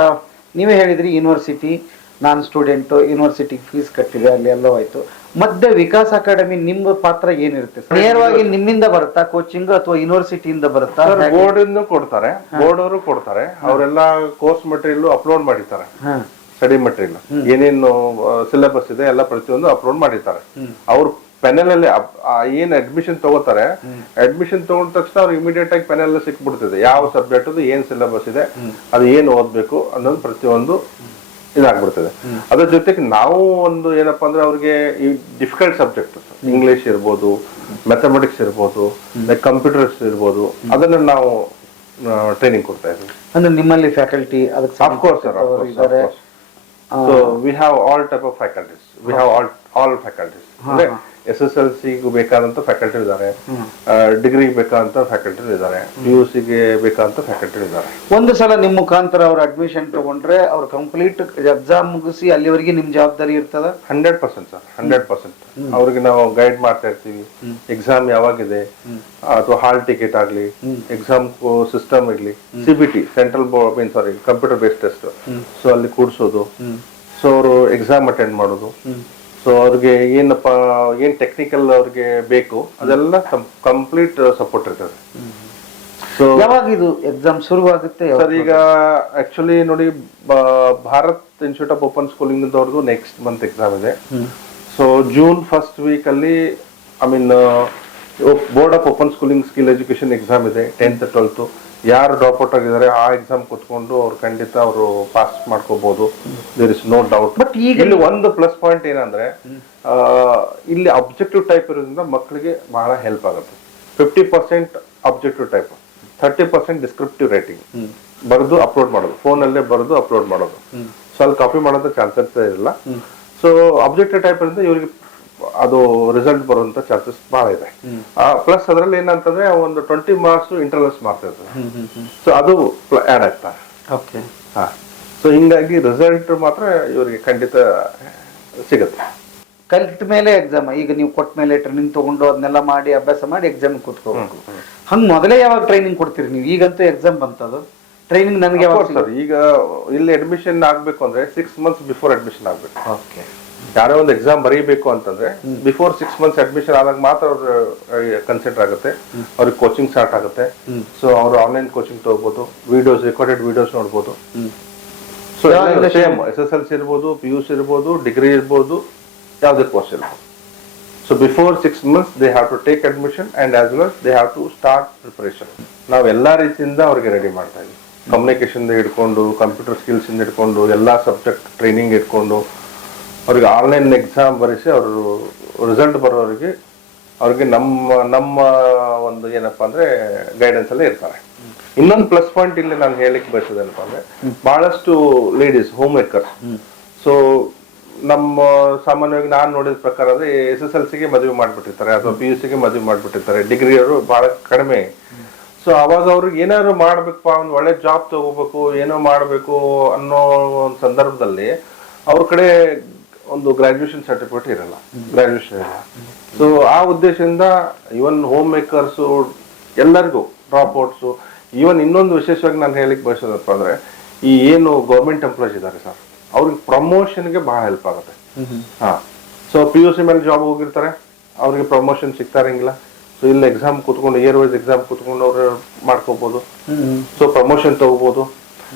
ನೀವೇ ಹೇಳಿದ್ರಿ university non student university fees ಕಟ್ಟಿದೆ ಅಲ್ಲಿ ಎಲ್ಲೋ ಆಯ್ತು ಮಧ್ಯ ವಿಕಾಸ್ ಅಕಾಡೆಮಿ ನಿಮ್ಮ ಪಾತ್ರ ಏನಿರುತ್ತೆ ನೇರವಾಗಿ ನಿಮ್ಮಿಂದ ಬರುತ್ತಾ? ಕೋಚಿಂಗ್ ಅಥವಾ ಯೂನಿವರ್ಸಿಟಿಯಿಂದ ಬರುತ್ತಾ? ಬೋರ್ಡ್ ಇಂದ ಕೊಡ್ತಾರೆ. ಬೋರ್ಡ್ ಅವರು ಕೊಡ್ತಾರೆ. ಅವರೆಲ್ಲ ಕೋರ್ಸ್ ಮಟೀರಿಯಲ್ ಅಪ್ಲೋಡ್ ಮಾಡಿರ್ತಾರೆ. ಸ್ಟಡಿ ಮಟೀರಿಯಲ್ ಏನೇನು ಸಿಲೆಬಸ್ ಇದೆ ಎಲ್ಲ ಪ್ರತಿಯೊಂದು ಅಪ್ಲೋಡ್ ಮಾಡಿರ್ತಾರೆ. ಅವ್ರ ಪೆನಲ್ ಅಲ್ಲಿ ಏನ್ ಅಡ್ಮಿಷನ್ ತಗೋತಾರೆ ಅಡ್ಮಿಷನ್ ತಗೊಂಡ ತಕ್ಷಣ ಅವ್ರು ಇಮಿಡಿಯೇಟ್ ಆಗಿ ಪೆನಲ್ ಸಿಕ್ಬಿಡ್ತದೆ. ಯಾವ ಸಬ್ಜೆಕ್ಟ್ ಏನ್ ಸಿಲೆಬಸ್ ಇದೆ ಅದು ಏನ್ ಓದ್ಬೇಕು ಅನ್ನೋದು ಪ್ರತಿಯೊಂದು ಇದಾಗ್ಬಿಡ್ತದೆ. ಅದ್ರ ಜೊತೆಗೆ ನಾವು ಒಂದು ಏನಪ್ಪಾ ಅಂದ್ರೆ ಅವ್ರಿಗೆ ಈ ಡಿಫಿಕಲ್ಟ್ ಸಬ್ಜೆಕ್ಟ್ ಇಂಗ್ಲಿಷ್ ಇರ್ಬೋದು ಮ್ಯಾಥಮೆಟಿಕ್ಸ್ ಇರ್ಬೋದು ಲೈಕ್ ಕಂಪ್ಯೂಟರ್ಸ್ ಇರ್ಬೋದು ಅದನ್ನ ನಾವು ಟ್ರೈನಿಂಗ್ ಕೊಡ್ತಾ ಇದ್ದೀವಿ. ಅಂದ್ರೆ ನಿಮ್ಮಲ್ಲಿ ಫ್ಯಾಕಲ್ಟಿ ಅದಕ್ಕೆ Of course we Of all type of ಇದ್ದಾರೆ. We have all all faculties S S L ಸಿಗೂ ಬೇಕಾದಂತ ಫ್ಯಾಕಲ್ಟಿ ಇದ್ದಾರೆ. ಡಿಗ್ರಿಗೆ ಬೇಕಾದಂತ ಫ್ಯಾಕಲ್ಟಿ ಇದ್ದಾರೆ. ಪಿ ಯು ಸಿಗೆ ಬೇಕಾದಂತ ಫ್ಯಾಕಲ್ಟಿ ಇದ್ದಾರೆ. ಒಂದು ಸಲ ನಿಮ್ಮ ಮುಖಾಂತರ ಅವ್ರ ಅಡ್ಮಿಷನ್ ತಗೊಂಡ್ರೆ ಅವ್ರು ಕಂಪ್ಲೀಟ್ ಎಕ್ಸಾಮ್ ಮುಗಿಸಿ ಅಲ್ಲಿವರೆಗೆ ನಿಮ್ ಜವಾಬ್ದಾರಿ ಇರ್ತದ? Hundred percent sir hundred percent ಅವ್ರಿಗೆ ನಾವು ಗೈಡ್ ಮಾಡ್ತಾ ಇರ್ತೀವಿ. ಎಕ್ಸಾಮ್ ಯಾವಾಗಿದೆ? ಅಥವಾ ಹಾಲ್ ಟಿಕೆಟ್ ಆಗ್ಲಿ ಎಕ್ಸಾಮ್ ಸಿಸ್ಟಮ್ ಇರ್ಲಿ C B T central board mean sorry computer based test so ಅಲ್ಲಿ ಕೂಡಿಸೋದು. ಸೊ ಅವರು ಎಕ್ಸಾಮ್ ಅಟೆಂಡ್ ಮಾಡೋದು. ಸೊ ಅವ್ರಿಗೆ ಏನಪ್ಪ ಏನ್ ಟೆಕ್ನಿಕಲ್ ಅವ್ರಿಗೆ ಬೇಕು ಅದೆಲ್ಲ ಕಂಪ್ಲೀಟ್ ಸಪೋರ್ಟ್ ಇರ್ತದೆ. ಸೊ ಯಾವಾಗ ಇದು ಎಕ್ಸಾಮ್ ಶುರುವಾಗುತ್ತೆ? ಸರ್ ಈಗ ಆಕ್ಚುಲಿ ನೋಡಿ Bharat institute of open schooling ಅವ್ರದ್ದು ನೆಕ್ಸ್ಟ್ ಮಂತ್ ಎಕ್ಸಾಮ್ ಇದೆ. ಸೊ ಜೂನ್ ಫಸ್ಟ್ ವೀಕ್ ಅಲ್ಲಿ I mean board of open schooling skill education exam ಇದೆ ಟೆಂತ್ ಟ್ವೆಲ್ತ್ ಯಾರು ಡ್ರಾಪ್ ಔಟ್ ಆಗಿದ್ದಾರೆ ಆ ಎಕ್ಸಾಮ್ ಕುತ್ಕೊಂಡು ಅವ್ರು ಖಂಡಿತ ಅವರು ಪಾಸ್ ಮಾಡ್ಕೋಬಹುದು there is no doubt but ಈಗ- ಇಲ್ಲಿ ಒಂದು ಪ್ಲಸ್ ಪಾಯಿಂಟ್ ಏನಂದ್ರೆ ಇಲ್ಲಿ ಅಬ್ಜೆಕ್ಟಿವ್ ಟೈಪ್ ಇರೋದ್ರಿಂದ ಮಕ್ಕಳಿಗೆ ಬಹಳ ಹೆಲ್ಪ್ ಆಗುತ್ತೆ. Fifty percent objective type thirty percent descriptive writing ಬರೆದು ಅಪ್ಲೋಡ್ ಮಾಡೋದು. ಫೋನಲ್ಲೇ ಬರೆದು ಅಪ್ಲೋಡ್ ಮಾಡೋದು. ಸೊ ಅಲ್ಲಿ ಕಾಪಿ ಮಾಡೋದ ಚಾನ್ಸಸ್ ಇರಲ್ಲ ಸೊ ಅಬ್ಜೆಕ್ಟಿವ್ ಟೈಪ್ ಇರೋದ್ರಿಂದ ಇವರಿಗೆ ಅದು ರಿಸಲ್ಟ್ ಬರುವಂತ ಚಾನ್ಸಸ್ ಬಹಳ ಇದೆ. ಪ್ಲಸ್ ಅದರಲ್ಲಿ ಏನಂತಂದ್ರೆ ಒಂದು ಟ್ವೆಂಟಿ ಮಾರ್ಕ್ಸ್ ಇಂಟರ್ನಲ್ಸ್ ಮಾಡ್ತಾ ಸೊ ಅದು ಆಡ್ ಆಗ್ತಾ. ಓಕೆ ಹಾ. ಸೊ ಹಿಂಗಾಗಿ ರಿಸಲ್ಟ್ ಮಾತ್ರ ಇವರಿಗೆ ಖಂಡಿತ ಸಿಗುತ್ತೆ. ಕಲಿತ ಮೇಲೆ ಎಕ್ಸಾಮ್ ಈಗ ನೀವು ಕೊಟ್ಟ ಮೇಲೆ ಟ್ರೈನಿಂಗ್ ತಗೊಂಡು ಅದನ್ನೆಲ್ಲ ಮಾಡಿ ಅಭ್ಯಾಸ ಮಾಡಿ ಎಕ್ಸಾಮ್ ಕೂತ್ಕೋಬೇಕು. ಹಂಗ ಮೊದಲೇ ಯಾವಾಗ ಟ್ರೈನಿಂಗ್ ಕೊಡ್ತೀರಿ ನೀವು? ಈಗಂತೂ ಎಕ್ಸಾಮ್ ಬಂತದು? ಟ್ರೈನಿಂಗ್ ನನಗೆ ಸರ್ ಈಗ ಇಲ್ಲಿ ಅಡ್ಮಿಷನ್ ಆಗ್ಬೇಕು ಅಂದ್ರೆ ಸಿಕ್ಸ್ ಮಂತ್ಸ್ ಬಿಫೋರ್ ಅಡ್ಮಿಷನ್ ಆಗ್ಬೇಕು. ಓಕೆ ಯಾರೇ ಒಂದು ಎಕ್ಸಾಮ್ ಬರೀಬೇಕು ಅಂತಂದ್ರೆ ಬಿಫೋರ್ ಸಿಕ್ಸ್ ಮಂತ್ಸ್ ಅಡ್ಮಿಷನ್ ಆದಾಗ ಮಾತ್ರ ಅವ್ರ ಕನ್ಸಿಡರ್ ಆಗುತ್ತೆ. ಅವ್ರಿಗೆ ಕೋಚಿಂಗ್ ಸ್ಟಾರ್ಟ್ ಆಗುತ್ತೆ. ಸೊ ಅವರು ಆನ್ಲೈನ್ ಕೋಚಿಂಗ್ ತಗೋಬಹುದು ವಿಡಿಯೋಸ್ ರೆಕಾರ್ಡೆಡ್ ವಿಡಿಯೋಸ್ ನೋಡ್ಬೋದು. So same S S L C ಇರ್ಬೋದು ಪಿ ಯು ಸಿ ಇರ್ಬೋದು ಡಿಗ್ರಿ ಇರ್ಬೋದು ಯಾವುದೇ ಕೋರ್ಸ್ ಇರ್ಬೋದು. So before six months they have to take admission and as well they have to start preparation ನಾವು ಎಲ್ಲಾ ರೀತಿಯಿಂದ ಅವ್ರಿಗೆ ರೆಡಿ ಮಾಡ್ತಾ ಇದ್ದೀವಿ ಕಮ್ಯುನಿಕೇಶನ್ ಹಿಡ್ಕೊಂಡು ಕಂಪ್ಯೂಟರ್ ಸ್ಕಿಲ್ಸ್ ಇಂದ ಹಿಡ್ಕೊಂಡು ಎಲ್ಲ ಸಬ್ಜೆಕ್ಟ್ ಟ್ರೈನಿಂಗ್ ಇಟ್ಕೊಂಡು ಅವ್ರಿಗೆ ಆನ್ಲೈನ್ ಎಕ್ಸಾಮ್ ಬರೆಸಿ ಅವರು ರಿಸಲ್ಟ್ ಬರೋರಿಗೆ ಅವ್ರಿಗೆ ನಮ್ಮ ನಮ್ಮ ಒಂದು ಏನಪ್ಪಾ ಅಂದ್ರೆ ಗೈಡೆನ್ಸ್ ಅಲ್ಲೇ ಇರ್ತಾರೆ. ಇನ್ನೊಂದು ಪ್ಲಸ್ ಪಾಯಿಂಟ್ ಇಲ್ಲಿ ನಾನು ಹೇಳಕ್ಕೆ ಬಯಸೋದೇನಪ್ಪ ಅಂದ್ರೆ ಬಹಳಷ್ಟು ಲೇಡೀಸ್ ಹೋಮ್. ಮೇಕರ್ ಸೊ ನಮ್ಮ ಸಾಮಾನ್ಯವಾಗಿ ನಾನು ನೋಡಿದ ಪ್ರಕಾರ ಅಂದ್ರೆ ಎಸ್ ಎಸ್ ಎಲ್ ಸಿಗೆ ಮದುವೆ ಮಾಡಿಬಿಟ್ಟಿರ್ತಾರೆ ಅಥವಾ ಪಿ ಯು ಸಿಗೆ ಮದುವೆ ಮಾಡಿಬಿಟ್ಟಿರ್ತಾರೆ. ಡಿಗ್ರಿ ಅವರು ಬಹಳ ಕಡಿಮೆ. ಸೊ ಅವಾಗ ಅವ್ರಿಗೆ ಏನಾದ್ರು ಮಾಡ್ಬೇಕಪ್ಪ ಒಂದು ಒಳ್ಳೆ ಜಾಬ್ ತಗೋಬೇಕು ಏನೋ ಮಾಡಬೇಕು ಅನ್ನೋ ಒಂದು ಸಂದರ್ಭದಲ್ಲಿ ಅವ್ರ ಕಡೆ ಒಂದು ಗ್ರಾಜ್ಯುಯೇಷನ್ ಸರ್ಟಿಫಿಕೇಟ್ ಇರಲ್ಲ. ಗ್ರಾಜುಯೇಷನ್ ಇರಲ್ಲ. ಸೊ ಆ ಉದ್ದೇಶದಿಂದ ಇವನ್ ಹೋಮ್ ಮೇಕರ್ಸು ಎಲ್ಲರಿಗೂ ಡ್ರಾಪ್ ಔಟ್ಸು ಈವನ್ ಇನ್ನೊಂದು ವಿಶೇಷವಾಗಿ ನಾನು ಹೇಳಿಕ್ ಬಯಸೋದಪ್ಪ ಅಂದ್ರೆ ಈ ಏನು ಗೌರ್ಮೆಂಟ್ ಎಂಪ್ಲಾಯ್ಸ್ ಇದ್ದಾರೆ ಸರ್ ಅವ್ರಿಗೆ ಪ್ರಮೋಷನ್ಗೆ ಬಹಳ ಹೆಲ್ಪ್ ಆಗುತ್ತೆ. ಹಾ. ಸೊ ಪಿ ಯು ಸಿ ಮೇಲೆ ಜಾಬ್ ಹೋಗಿರ್ತಾರೆ ಅವ್ರಿಗೆ ಪ್ರಮೋಷನ್ ಸಿಗ್ತಾ ಇರಂಗಿಲ್ಲ ಸೊ ಇಲ್ಲಿ ಎಕ್ಸಾಮ್ ಕೂತ್ಕೊಂಡು ಇಯರ್ ವೈಸ್ ಎಕ್ಸಾಮ್ ಕೂತ್ಕೊಂಡು ಅವ್ರು ಮಾಡ್ಕೋಬಹುದು ಸೊ ಪ್ರಮೋಷನ್ ತಗೋಬಹುದು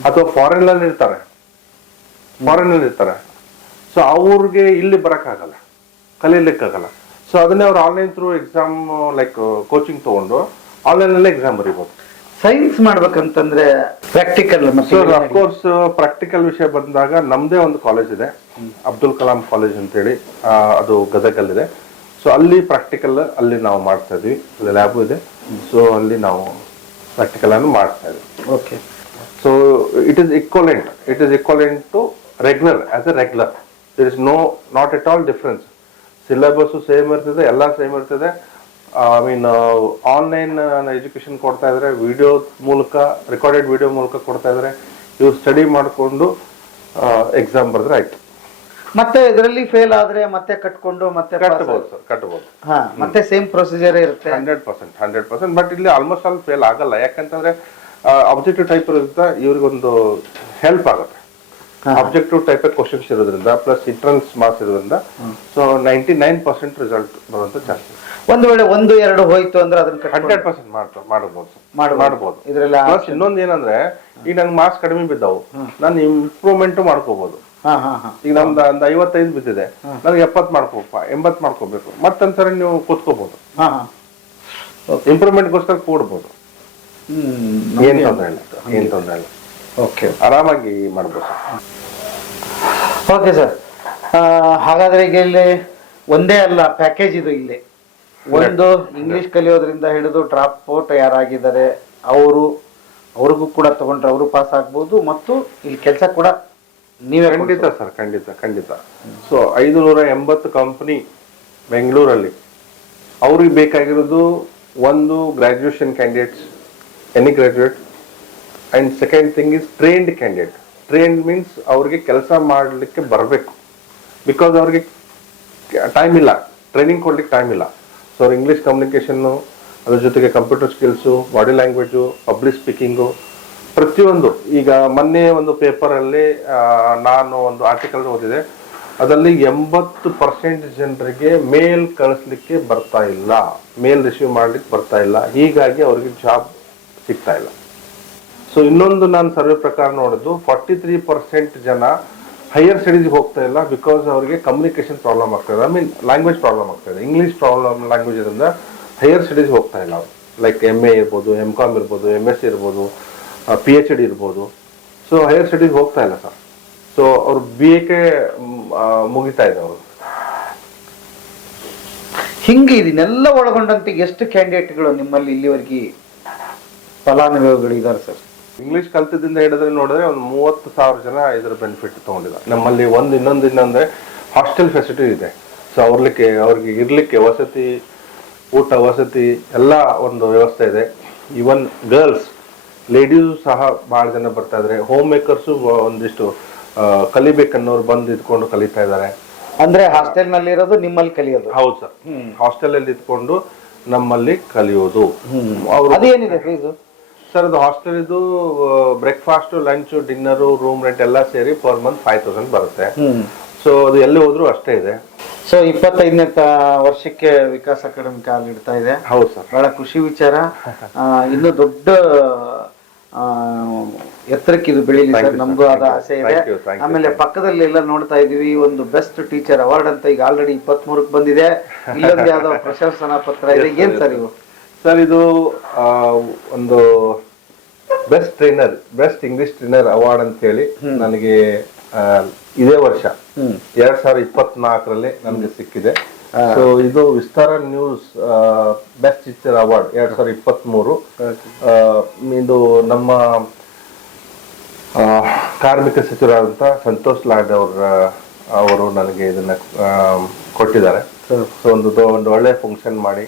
ಅಥವಾ ಫಾರಿನ್ ಅಲ್ಲಿ ಇರ್ತಾರೆ. ಫಾರಿನ್ ಅಲ್ಲಿ ಇರ್ತಾರೆ. ಸೊ ಅವ್ರಿಗೆ ಇಲ್ಲಿ ಬರೋಕ್ಕಾಗಲ್ಲ. ಕಲೀಲಿಕ್ಕಾಗಲ್ಲ. ಸೊ ಅದನ್ನೇ ಅವ್ರು online through exam like coaching ತೊಗೊಂಡು ಆನ್ಲೈನಲ್ಲೇ ಎಕ್ಸಾಮ್ ಬರೀಬೋದು. Science ಮಾಡ್ಬೇಕಂತಂದ್ರೆ practical sir of course practical ವಿಷಯ ಬಂದಾಗ ನಮ್ಮದೇ ಒಂದು ಕಾಲೇಜ್ ಇದೆ. ಅಬ್ದುಲ್ ಕಲಾಂ ಕಾಲೇಜ್ ಅಂತೇಳಿ ಅದು ಗದಗಲ್ಲಿದೆ. ಸೊ ಅಲ್ಲಿ ಪ್ರಾಕ್ಟಿಕಲ್ ಅಲ್ಲಿ ನಾವು ಮಾಡ್ತಾ ಇದ್ವಿ. ಅಲ್ಲಿ ಲ್ಯಾಬು ಇದೆ. ಸೊ ಅಲ್ಲಿ ನಾವು ಪ್ರಾಕ್ಟಿಕಲ್ ಅನ್ನು ಮಾಡ್ತಾ ಇದ್ವಿ. Okay so it is equivalent it is equivalent to regular as a regular there is no not at all difference syllabus same ಇರ್ತದೆ ಎಲ್ಲ ಸೇಮ್ ಇರ್ತದೆ. ಐ ಮೀನ್ ಆನ್ಲೈನ್ ಎಜುಕೇಶನ್ ಕೊಡ್ತಾ ಇದ್ರೆ ವಿಡಿಯೋ ಮೂಲಕ ರೆಕಾರ್ಡೆಡ್ ವಿಡಿಯೋ ಮೂಲಕ ಕೊಡ್ತಾ ಇದ್ರೆ ಇವು ಸ್ಟಡಿ ಮಾಡಿಕೊಂಡು ಎಕ್ಸಾಮ್ ಬರೆದ್ರೆ ಆಯ್ತು. ಮತ್ತೆ ಇದರಲ್ಲಿ ಫೇಲ್ ಆದ್ರೆ ಮತ್ತೆ ಕಟ್ಕೊಂಡು ಮತ್ತೆ ಕಟ್ಬಹುದು ಕಟ್ಟಬಹುದು ಸರ್ ಕಟ್ಟಬಹುದು ಹಾ ಮತ್ತೆ ಸೇಮ್ ಪ್ರೊಸೀಜರ್ ಇರುತ್ತೆ. Hundred percent hundred percent but ಇಲ್ಲಿ ಆಲ್ಮೋಸ್ಟ್ ಆಲ್ ಫೇಲ್ ಆಗಲ್ಲ. ಯಾಕಂತಂದ್ರೆ ಆಬ್ಜೆಕ್ಟಿವ್ ಟೈಪ್ ಇರುತ್ತೆ ಇವ್ರಿಗೊಂದು ಹೆಲ್ಪ್ ಆಗುತ್ತೆ. ಅಬ್ಜೆಕ್ಟಿವ್ ಟೈಪ್ ಕ್ವಶನ್ಸ್ ಇರೋದ್ರಿಂದ ಪ್ಲಸ್ ಇಂಟ್ರೆನ್ಸ್ ಮಾರ್ಕ್ಸ್ ಇರೋದ್ರಿಂದ so ninety nine percent result ಬರುವಂತ ಚಾನ್ಸಸ್ ಒಂದು ವೇಳೆ ಒಂದು ಎರಡು ಹೋಯ್ತು ಅಂದ್ರೆ ಅದನ್ನ ಹಂಡ್ರೆಡ್ ಪರ್ಸೆಂಟ್ ಮಾಡ್ತಾರೆ ಮಾಡಬಹುದು ಮಾಡ್ಬೋದು. ಮಾಡಬಹುದು ಇದ್ರಲ್ಲಿ ಪ್ಲಸ್ ಇನ್ನೊಂದು ಏನಂದ್ರೆ ಈಗ ನಂಗೆ ಮಾರ್ಕ್ಸ್ ಕಡಿಮೆ ಬಿದ್ದಾವು. ನಾನು ಇಂಪ್ರೂವ್ಮೆಂಟ್ ಮಾಡ್ಕೋಬಹುದು ಹಾ ಹಾ ಹಾ. ಈಗ ನಮ್ದು ಒಂದು ಐವತ್ತೈದು ಬಿದ್ದಿದೆ. ನನಗೆ ಎಪ್ಪತ್ ಮಾಡ್ಕೋಪ್ಪ ಎಂಬತ್ ಮಾಡ್ಕೋಬೇಕು. ಮತ್ತೊಂದ್ಸರಿ ನೀವು ಕೂತ್ಕೋಬಹುದು ಇಂಪ್ರೂವ್ಮೆಂಟ್ಗೋಸ್ಕರ ಕೂಡ್ಬೋದು. ಏನ್ ತೊಂದ್ರೆ ಇಲ್ಲ ಏನ್ ತೊಂದರೆ ಇಲ್ಲ. ಓಕೆ ಆರಾಮಾಗಿ ಮಾಡ್ಬೋದು. ಓಕೆ ಸರ್ ಹಾಗಾದ್ರೆ ಈಗ ಇಲ್ಲಿ ಒಂದೇ ಅಲ್ಲ ಪ್ಯಾಕೇಜ್ ಇದು ಇಲ್ಲಿ. ಒಂದು ಇಂಗ್ಲಿಷ್ ಕಲಿಯೋದ್ರಿಂದ ಹಿಡಿದು ಡ್ರಾಪ್ ಔಟ್ ಯಾರಾಗಿದ್ದಾರೆ ಅವರು ಅವ್ರಿಗೂ ಕೂಡ ತಗೊಂಡ್ರೆ ಅವರು ಪಾಸ್ ಆಗ್ಬೋದು ಮತ್ತು ಇಲ್ಲಿ ಕೆಲಸ ಕೂಡ ನೀವೇ ಖಂಡಿತ ಸರ್ ಖಂಡಿತ ಖಂಡಿತ. ಸೊ ಐದು ನೂರ ಎಂಬತ್ತು ಕಂಪನಿ ಬೆಂಗಳೂರಲ್ಲಿ ಅವ್ರಿಗೆ ಬೇಕಾಗಿರೋದು ಒಂದು graduation candidates any graduate and second thing is trained candidate trained means ಅವ್ರಿಗೆ ಕೆಲಸ ಮಾಡಲಿಕ್ಕೆ ಬರಬೇಕು. ಬಿಕಾಸ್ ಅವ್ರಿಗೆ ಟೈಮ್ ಇಲ್ಲ. ಟ್ರೈನಿಂಗ್ ಕೊಡ್ಲಿಕ್ಕೆ ಟೈಮ್ ಇಲ್ಲ. ಸೊ ಅವ್ರು ಇಂಗ್ಲೀಷ್ ಕಮ್ಯುನಿಕೇಷನ್ನು ಅದ್ರ ಜೊತೆಗೆ computer skills body language public speaking ಪ್ರತಿಯೊಂದು. ಈಗ ಮೊನ್ನೆ ಒಂದು ಪೇಪರಲ್ಲಿ ನಾನು ಒಂದು ಆರ್ಟಿಕಲ್ ಓದಿದೆ. ಅದರಲ್ಲಿ ಎಂಬತ್ತು ಪರ್ಸೆಂಟ್ ಜನರಿಗೆ ಮೇಲ್ ಕಳಿಸ್ಲಿಕ್ಕೆ ಬರ್ತಾ ಇಲ್ಲ. ಮೇಲ್ ರಿಸೀವ್ ಮಾಡ್ಲಿಕ್ಕೆ ಬರ್ತಾ ಇಲ್ಲ. ಹೀಗಾಗಿ ಅವ್ರಿಗೆ ಜಾಬ್ ಸಿಗ್ತಾ ಇಲ್ಲ. ಸೊ ಇನ್ನೊಂದು ನಾನು ಸರ್ವೆ ಪ್ರಕಾರ ನೋಡಿದ್ದು ಫಾರ್ಟಿ ತ್ರೀ ಪರ್ಸೆಂಟ್ ಜನ ಹೈಯರ್ ಸ್ಟಡೀಸ್ಗೆ ಹೋಗ್ತಾ ಇಲ್ಲ ಬಿಕಾಸ್ ಅವರಿಗೆ ಕಮ್ಯುನಿಕೇಶನ್ ಪ್ರಾಬ್ಲಮ್ ಆಗ್ತದೆ ಐ ಮೀನ್ ಲ್ಯಾಂಗ್ವೇಜ್ ಪ್ರಾಬ್ಲಮ್ ಆಗ್ತದೆ ಇಂಗ್ಲೀಷ್ ಪ್ರಾಬ್ಲಮ್ ಲ್ಯಾಂಗ್ವೇಜ್ ಇರೋದ್ರಿಂದ ಹೈಯರ್ ಸ್ಟಡೀಸ್ ಹೋಗ್ತಾ ಇಲ್ಲ ಅವರು. ಲೈಕ್ ಎಂ ಎ ಇರ್ಬೋದು ಎಂ ಕಾಮ್ ಇರ್ಬೋದು ಎಂ ಎಸ್ ಸಿ ಇರ್ಬೋದು ಪಿ ಎಚ್ ಡಿ ಇರ್ಬೋದು. ಸೊ ಹೈಯರ್ ಸ್ಟಡೀಸ್ ಹೋಗ್ತಾ ಇಲ್ಲ ಸರ್. ಸೊ ಅವ್ರು ಬಿ ಎಕ್ಕೆ ಮುಗಿತಾ ಇದೆ ಅವರು. ಹಿಂಗೆ ಇದನ್ನೆಲ್ಲ ಒಳಗೊಂಡಂತೆ ಎಷ್ಟು ಕ್ಯಾಂಡಿಡೇಟ್ಗಳು ನಿಮ್ಮಲ್ಲಿ ಇಲ್ಲಿವರೆಗೆ ಫಲಾನುಭವಿಗಳು ಇದ್ದಾರೆ ಸರ್? ಇಂಗ್ಲಿಷ್ ಕಲ್ತಿದ್ದಿಂದ ಹಿಡಿದ್ರೆ ನೋಡಿದ್ರೆ ಒಂದು ಮೂವತ್ತು ಸಾವಿರ ಜನ ಇದರ ಬೆನಿಫಿಟ್ ತಗೊಂಡಿದ್ದಾರೆ. ನಮ್ಮಲ್ಲಿ ಒಂದು ಇನ್ನೊಂದು ಇನ್ನೊಂದ್ರೆ ಹಾಸ್ಟೆಲ್ ಫೆಸಿಲಿಟಿ ಇದೆ. ಸೊ ಅವ್ರಲಿಕ್ಕೆ ಅವ್ರಿಗೆ ಇರ್ಲಿಕ್ಕೆ ವಸತಿ ಊಟ ವಸತಿ ಎಲ್ಲ ಒಂದು ವ್ಯವಸ್ಥೆ ಇದೆ. ಈವನ್ ಗರ್ಲ್ಸ್ ಲೇಡೀಸು ಸಹ ಭಾಳ ಜನ ಬರ್ತಾ ಇದ್ದಾರೆ ಹೋಮ್ ಮೇಕರ್ಸು ಒಂದಿಷ್ಟು ಕಲಿಬೇಕನ್ನೋರು ಬಂದು ಇದ್ಕೊಂಡು ಕಲಿತಾ ಇದ್ದಾರೆ ಅಂದ್ರೆ ಹಾಸ್ಟೆಲ್ನಲ್ಲಿ ಇರೋದು ನಿಮ್ಮಲ್ಲಿ ಕಲಿಯೋದು? ಹೌದು ಸರ್. ಹಾಸ್ಟೆಲ್ ಅಲ್ಲಿ ಇದ್ಕೊಂಡು ನಮ್ಮಲ್ಲಿ ಕಲಿಯೋದು. ಅದೇನಿದೆ ಫೀಸು ಸರ್ ಅದು ಹಾಸ್ಟೆಲ್ ಇದು breakfast lunch dinner room rent ಎಲ್ಲ ಸೇರಿ ಪರ್ ಮಂತ್ ಫೈವ್ ತೌಸಂಡ್ ಬರುತ್ತೆ. ಸೊ ಅದು ಎಲ್ಲಿ ಹೋದ್ರು ಅಷ್ಟೇ ಇದೆ. ಸೊ ಇಪ್ಪತ್ತೈದನೇ ವರ್ಷಕ್ಕೆ ವಿಕಾಸ್ ಅಕಾಡೆಮಿ ಕಾಲಿಡ್ತಾ ಇದೆ. ಹೌದು ಸರ್. ಬಹಳ ಖುಷಿ ವಿಚಾರ. ಇನ್ನು ದೊಡ್ಡ ಎತ್ತರಕ್ಕೆ ಇದು ಬೆಳೀಲಿ Thank ಸರ್. ನಮಗೂ ಅದ ಆಸೆ ಇದೆ. ಆಮೇಲೆ ಪಕ್ಕದಲ್ಲಿ ಎಲ್ಲ ನೋಡ್ತಾ ಇದೀವಿ ಒಂದು ಬೆಸ್ಟ್ ಟೀಚರ್ ಅವಾರ್ಡ್ ಅಂತ ಈಗ ಆಲ್ರೆಡಿ ಇಪ್ಪತ್ತ್ ಮೂರಕ್ಕೆ ಬಂದಿದೆ. ಇಲ್ಲೊಂದು ಯಾವ್ದೋ ಪ್ರಶಂಸನಾ ಪತ್ರ ಇದೆ. ಏನ್ ಸರ್. ಇವು? ಸರ್ ಇದು ಒಂದು best trainer best English trainer award ಅಂತ ಹೇಳಿ ನನಗೆ ಇದೇ ವರ್ಷ. ಎರಡ್ ಸಾವಿರದ ಇಪ್ಪತ್ನಾಲ್ಕರಲ್ಲಿ ನನಗೆ ಸಿಕ್ಕಿದೆ. ಸೊ ಇದು Vistara news best teacher award ಎರಡ್ ಸಾವಿರದ ಇಪ್ಪತ್ತ್ ಮೂರು ಇದು ನಮ್ಮ ಕಾರ್ಮಿಕ ಸಚಿವರಾದಂಥ ಸಂತೋಷ್ ಲಾಡ್ ಅವರ ಅವರು ನನಗೆ ಇದನ್ನ ಕೊಟ್ಟಿದ್ದಾರೆ. ಸೊ ಒಂದು ಒಂದು ಒಳ್ಳೆ ಫಂಕ್ಷನ್ ಮಾಡಿ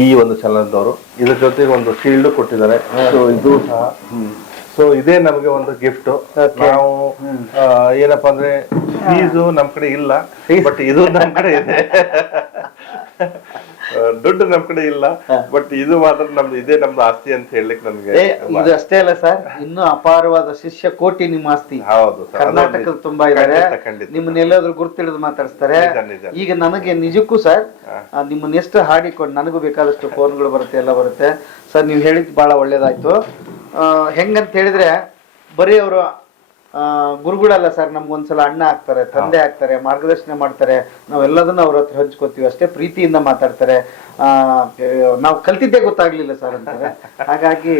ಈ ಒಂದು ಚಲನದವರು ಇದ್ರ ಜೊತೆಗೆ ಒಂದು ಶೀಲ್ಡ್ ಕೊಟ್ಟಿದ್ದಾರೆ. ಸೊ ಇದು ಸಹ ಸೊ ಇದೇ ನಮಗೆ ಒಂದು ಗಿಫ್ಟ್ ನಾವು ಏನಪ್ಪಾ ಅಂದ್ರೆ ಫೀಸು ನಮ್ ಕಡೆ ಇಲ್ಲ ಬಟ್ ಇದು ನಮ್ ಕಡೆ ಇದೆ. ದುಡ್ಡು ನಮ್ ಕಡೆ ಇಲ್ಲ. ಬಟ್ ಇದು ಮಾತ್ರ ನಮ್ದು ಇದೇ ನಮ್ದು ಆಸ್ತಿ ಅಂತ ಹೇಳಲಿಕ್ಕೆ ನಮ್ಗೆ ಇದು ಅಷ್ಟೇ ಅಲ್ಲ ಸರ್ ಇನ್ನು ಅಪಾರವಾದ ಶಿಷ್ಯ ಕೋಟಿ ನಿಮ್ಮ ಆಸ್ತಿ. ಹೌದು ಕರ್ನಾಟಕದ ತುಂಬಾ ಇದ್ದಾರೆ ಖಂಡಿತ, ಖಂಡಿತ. ನಿಮ್ಮನ್ನ ಎಲ್ಲಾದ್ರೂ ಗುರ್ತಿಡಿದು ಮಾತಾಡಿಸ್ತಾರೆ. ಈಗ ನನಗೆ ನಿಜಕ್ಕೂ ಸರ್ ನಿಮ್ಮನ್ನ ಎಷ್ಟು ಹಾಡಿಕೊಂಡು ನನಗೂ ಬೇಕಾದಷ್ಟು ಫೋನ್ಗಳು ಬರುತ್ತೆ ಎಲ್ಲ ಬರುತ್ತೆ. ಸರ್ ನೀವು ಹೇಳಿದ್ ಬಹಳ ಒಳ್ಳೇದಾಯ್ತು. ಹೆಂಗಂತ ಹೇಳಿದ್ರೆ ಬರೀ ಅವರು ಗುರುಗಳಲ್ಲ ಸರ್ ನಮ್ಗೊಂದ್ಸಲ ಅಣ್ಣ ಆಗ್ತಾರೆ ತಂದೆ ಆಗ್ತಾರೆ ಮಾರ್ಗದರ್ಶನ ಮಾಡ್ತಾರೆ ನಾವೆಲ್ಲದನ್ನ ಅವ್ರ ಹತ್ರ ಹಂಚ್ಕೋತೀವಿ ಅಷ್ಟೇ ಪ್ರೀತಿಯಿಂದ ಮಾತಾಡ್ತಾರೆ. ಆ ನಾವು ಕಲ್ತಿದ್ದೇ ಗೊತ್ತಾಗ್ಲಿಲ್ಲ ಸರ್ ಅಂತಾರೆ ಹಾಗಾಗಿ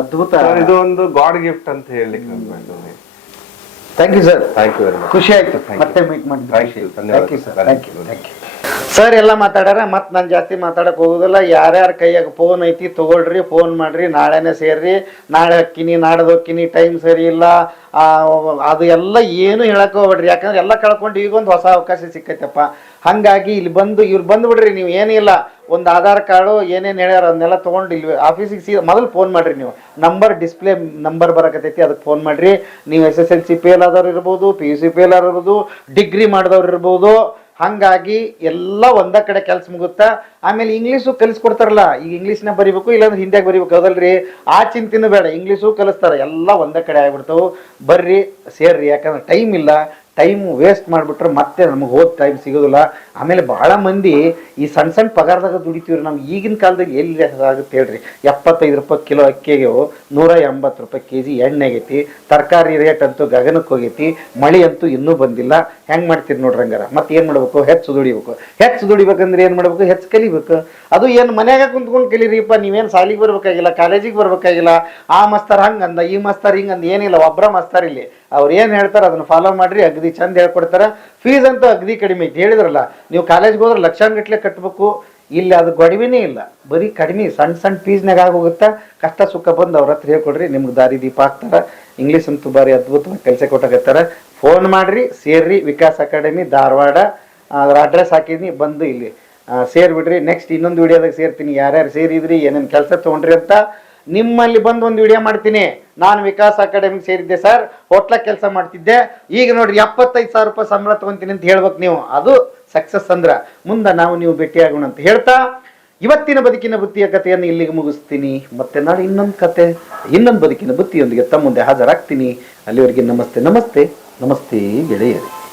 ಅದ್ಭುತ. ಇದು ಒಂದು ಗಾಡ್ ಗಿಫ್ಟ್ ಅಂತ ಹೇಳಿ thank you sir thank you very much ಖುಷಿ ಆಯ್ತು. ಮತ್ತೆ ಮೀಟ್ ಮಾಡಿ thank you sir thank you thank you sir ಎಲ್ಲ ಮಾತಾಡ್ಯಾರ, ಮತ್ತೆ ನಾನು ಜಾಸ್ತಿ ಮಾತಾಡಕ್ ಹೋಗುದಿಲ್ಲ. ಯಾರ್ಯಾರ ಕೈಯಾಗ ಫೋನ್ ಐತಿ ತಗೊಳ್ರಿ ಫೋನ್ ಮಾಡ್ರಿ, ನಾಳೆನೆ ಸೇರ್ರಿ. ನಾಳೆ ಹಕ್ಕಿನಿ ನಾಡ್ದು ಟೈಮ್ ಸರಿ ಇಲ್ಲ. ಅದು ಎಲ್ಲ ಏನು ಹೇಳಕ್ಕೆ ಹೋಗ್ಬೇಡ್ರಿ. ಯಾಕಂದ್ರೆ ಎಲ್ಲ ಕಳ್ಕೊಂಡು ಈಗೊಂದು ಹೊಸ ಅವಕಾಶ ಸಿಕ್ಕೈತಪ್ಪ. ಹಂಗಾಗಿ ಇಲ್ಲಿ ಬಂದು, ಇವ್ರು ಬಂದ್ಬಿಡ್ರಿ, ನೀವು ಏನಿಲ್ಲ ಒಂದು ಆಧಾರ್ ಕಾರ್ಡು, ಏನೇನು ಹೇಳ್ಯಾರ ಅದನ್ನೆಲ್ಲ ತೊಗೊಂಡು ಇಲ್ಲಿ ಆಫೀಸಿಗೆ ಸೀ ಮೊದಲು ಫೋನ್ ಮಾಡಿರಿ ನೀವು. ನಂಬರ್ ಡಿಸ್ಪ್ಲೇ ನಂಬರ್ ಬರಕತ್ತೈತಿ ಅದಕ್ಕೆ ಫೋನ್ ಮಾಡಿರಿ. ನೀವು S S L C fail ಆದವ್ರು ಇರ್ಬೋದು ಪಿ ಯು ಸಿ ಫೇಲ್ ಆದವ್ರು ಇರ್ಬೋದು ಡಿಗ್ರಿ ಮಾಡಿದವ್ರು ಇರ್ಬೋದು. ಹಂಗಾಗಿ ಎಲ್ಲ ಒಂದ ಕಡೆ ಕೆಲಸ ಮುಗುತ್ತಾ. ಆಮೇಲೆ ಇಂಗ್ಲೀಷು ಕಲಿಸ್ಕೊಡ್ತಾರಲ್ಲ, ಈಗ ಇಂಗ್ಲೀಷ್ನ ಬರಿಬೇಕು, ಇಲ್ಲಾಂದ್ರೆ ಹಿಂದಿಯಾಗ ಬರಿಬೇಕು, ಹೌದಲ್ರಿ? ಆ ಚಿಂತೆನೂ ಬೇಡ ಇಂಗ್ಲೀಷು ಕಲಿಸ್ತಾರೆ, ಎಲ್ಲ ಒಂದ ಕಡೆ ಆಗ್ಬಿಡ್ತಾವೆ. ಬರ್ರಿ, ಸೇರ್ರಿ, ಯಾಕಂದ್ರೆ ಟೈಮ್ ಇಲ್ಲ. ಟೈಮ್ ವೇಸ್ಟ್ ಮಾಡಿಬಿಟ್ರೆ ಮತ್ತೆ ನಮಗೆ ಹೋದ ಟೈಮ್ ಸಿಗೋದಿಲ್ಲ. ಆಮೇಲೆ ಭಾಳ ಮಂದಿ ಈ ಸಣ್ಣ ಸಣ್ಣ ಪಗಾರದಾಗ ದುಡಿತೀವ್ರಿ ನಾವು ಈಗಿನ ಕಾಲದಲ್ಲಿ ಎಲ್ಲಿ ಆಗುತ್ತೆ ಹೇಳ್ರಿ. ಎಪ್ಪತ್ತೈದು ರೂಪಾಯಿ ಕಿಲೋ ಅಕ್ಕಿಗೆ ನೂರ ಎಂಬತ್ತು ರೂಪಾಯಿ ಕೆ ಜಿ ಎಣ್ಣೆ ಆಗೈತಿ, ತರಕಾರಿ ರೇಟ್ ಅಂತೂ ಗಗನಕ್ಕೆ ಹೋಗೈತಿ, ಮಳೆ ಅಂತೂ ಇನ್ನೂ ಬಂದಿಲ್ಲ. ಹೆಂಗೆ ಮಾಡ್ತೀರಿ ನೋಡ್ರಿ ಹಂಗಾರ? ಮತ್ತೆ ಏನು ಮಾಡಬೇಕು? ಹೆಚ್ಚು ದುಡಿಬೇಕು. ಹೆಚ್ಚು ದುಡಿಬೇಕಂದ್ರೆ ಏನು ಮಾಡ್ಬೇಕು? ಹೆಚ್ಚು ಕಲಿಬೇಕು. ಅದು ಏನು ಮನ್ಯಾಗ ಕುಂತ್ಕೊಂಡು ಕಲೀರಿಪ್ಪ ನೀವೇನು ಸಾಲಿಗೆ ಬರಬೇಕಾಗಿಲ್ಲ, ಕಾಲೇಜಿಗೆ ಬರ್ಬೇಕಾಗಿಲ್ಲ, ಆ ಮಸ್ತಾರ್ ಹಂಗಂದ, ಈ ಮಸ್ತಾರ್ ಹಿಂಗಂದ, ಏನಿಲ್ಲ ಒಬ್ಬರ ಮಸ್ತಾರ್ ಇಲ್ಲಿ. ಅವ್ರು ಏನು ಹೇಳ್ತಾರೆ ಅದನ್ನ ಫಾಲೋ ಮಾಡಿರಿ, ಅಗದಿ ಚಂದ ಹೇಳ್ಕೊಡ್ತಾರೆ. ಫೀಸ್ ಅಂತೂ ಅಗದಿ ಕಡಿಮೆ ಐತಿ. ಹೇಳಿದ್ರಲ್ಲ, ನೀವು ಕಾಲೇಜ್ಗೆ ಹೋದ್ರೆ ಲಕ್ಷಾನ್ಗಟ್ಲೆ ಕಟ್ಟಬೇಕು ಇಲ್ಲಿ, ಅದು ಗೊಡವೆನೇ ಇಲ್ಲ. ಬರೀ ಕಡಿಮೆ ಸಣ್ಣ ಸಣ್ಣ ಫೀಸ್ನಾಗ ಆಗೋಗುತ್ತಾ? ಕಷ್ಟ ಸುಖ ಬಂದು ಅವ್ರ ಹತ್ರ ಹೇಳ್ಕೊಡ್ರಿ, ನಿಮ್ಗೆ ದಾರಿ ದೀಪ ಆಗ್ತಾರೆ ಇಂಗ್ಲೀಷ್ ಅಂತೂ ಭಾರಿ ಅದ್ಭುತವಾಗಿ ಕೆಲಸ ಕೊಟ್ಟಾಗತ್ತಾರೆ ಫೋನ್ ಮಾಡಿರಿ, ಸೇರ್ರಿ, ವಿಕಾಸ್ ಅಕಾಡೆಮಿ, ಧಾರವಾಡ. ಅದ್ರ ಅಡ್ರೆಸ್ ಹಾಕಿದ್ನಿ, ಬಂದು ಇಲ್ಲಿ. ಸೇರಿಬಿಡ್ರಿ ಸೇರ್ಬಿಡ್ರಿ. ನೆಕ್ಸ್ಟ್ ಇನ್ನೊಂದು ವಿಡಿಯೋದಾಗ ಸೇರ್ತೀನಿ. ಯಾರ್ಯಾರು ಸೇರಿದ್ರಿ, ಏನೇನು ಕೆಲಸ ತೊಗೊಂಡ್ರಿ ಅಂತ ನಿಮ್ಮಲ್ಲಿ ಬಂದು ಒಂದು ವಿಡಿಯೋ ಮಾಡ್ತೀನಿ. ನಾನು ವಿಕಾಸ್ ಅಕಾಡೆಮಿ ಸೇರಿದ್ದೆ ಸರ್. ಹೋಟ್ಲ ಕೆಲಸ ಮಾಡ್ತಿದ್ದೆ. ಈಗ ನೋಡ್ರಿ ಎಪ್ಪತ್ತೈದು ಸಾವಿರ ರೂಪಾಯಿ ಸಂಬಳ ತಗೊಂತೀನಿ ಅಂತ ಹೇಳ್ಬೇಕು ನೀವು. ಅದು ಸಕ್ಸಸ್ ಅಂದ್ರ. ಮುಂದೆ ನಾವು ನೀವು ಭೇಟಿಯಾಗೋಣ ಅಂತ ಹೇಳ್ತಾ, ಇವತ್ತಿನ ಬದುಕಿನ ಬುತ್ತಿಯ ಕಥೆಯನ್ನು ಇಲ್ಲಿಗೆ ಮುಗಿಸ್ತೀನಿ. ಮತ್ತೆ ನಾಳೆ ಇನ್ನೊಂದು ಕತೆ, ಇನ್ನೊಂದು ಬದುಕಿನ ಬುತ್ತಿಯೊಂದಿಗೆ ತಮ್ಮ ಮುಂದೆ ಹಾಜರಾಗ್ತೀನಿ. ಅಲ್ಲಿವರೆಗೆ ನಮಸ್ತೆ ನಮಸ್ತೆ ನಮಸ್ತೆ ಗೆಳೆಯರಿ.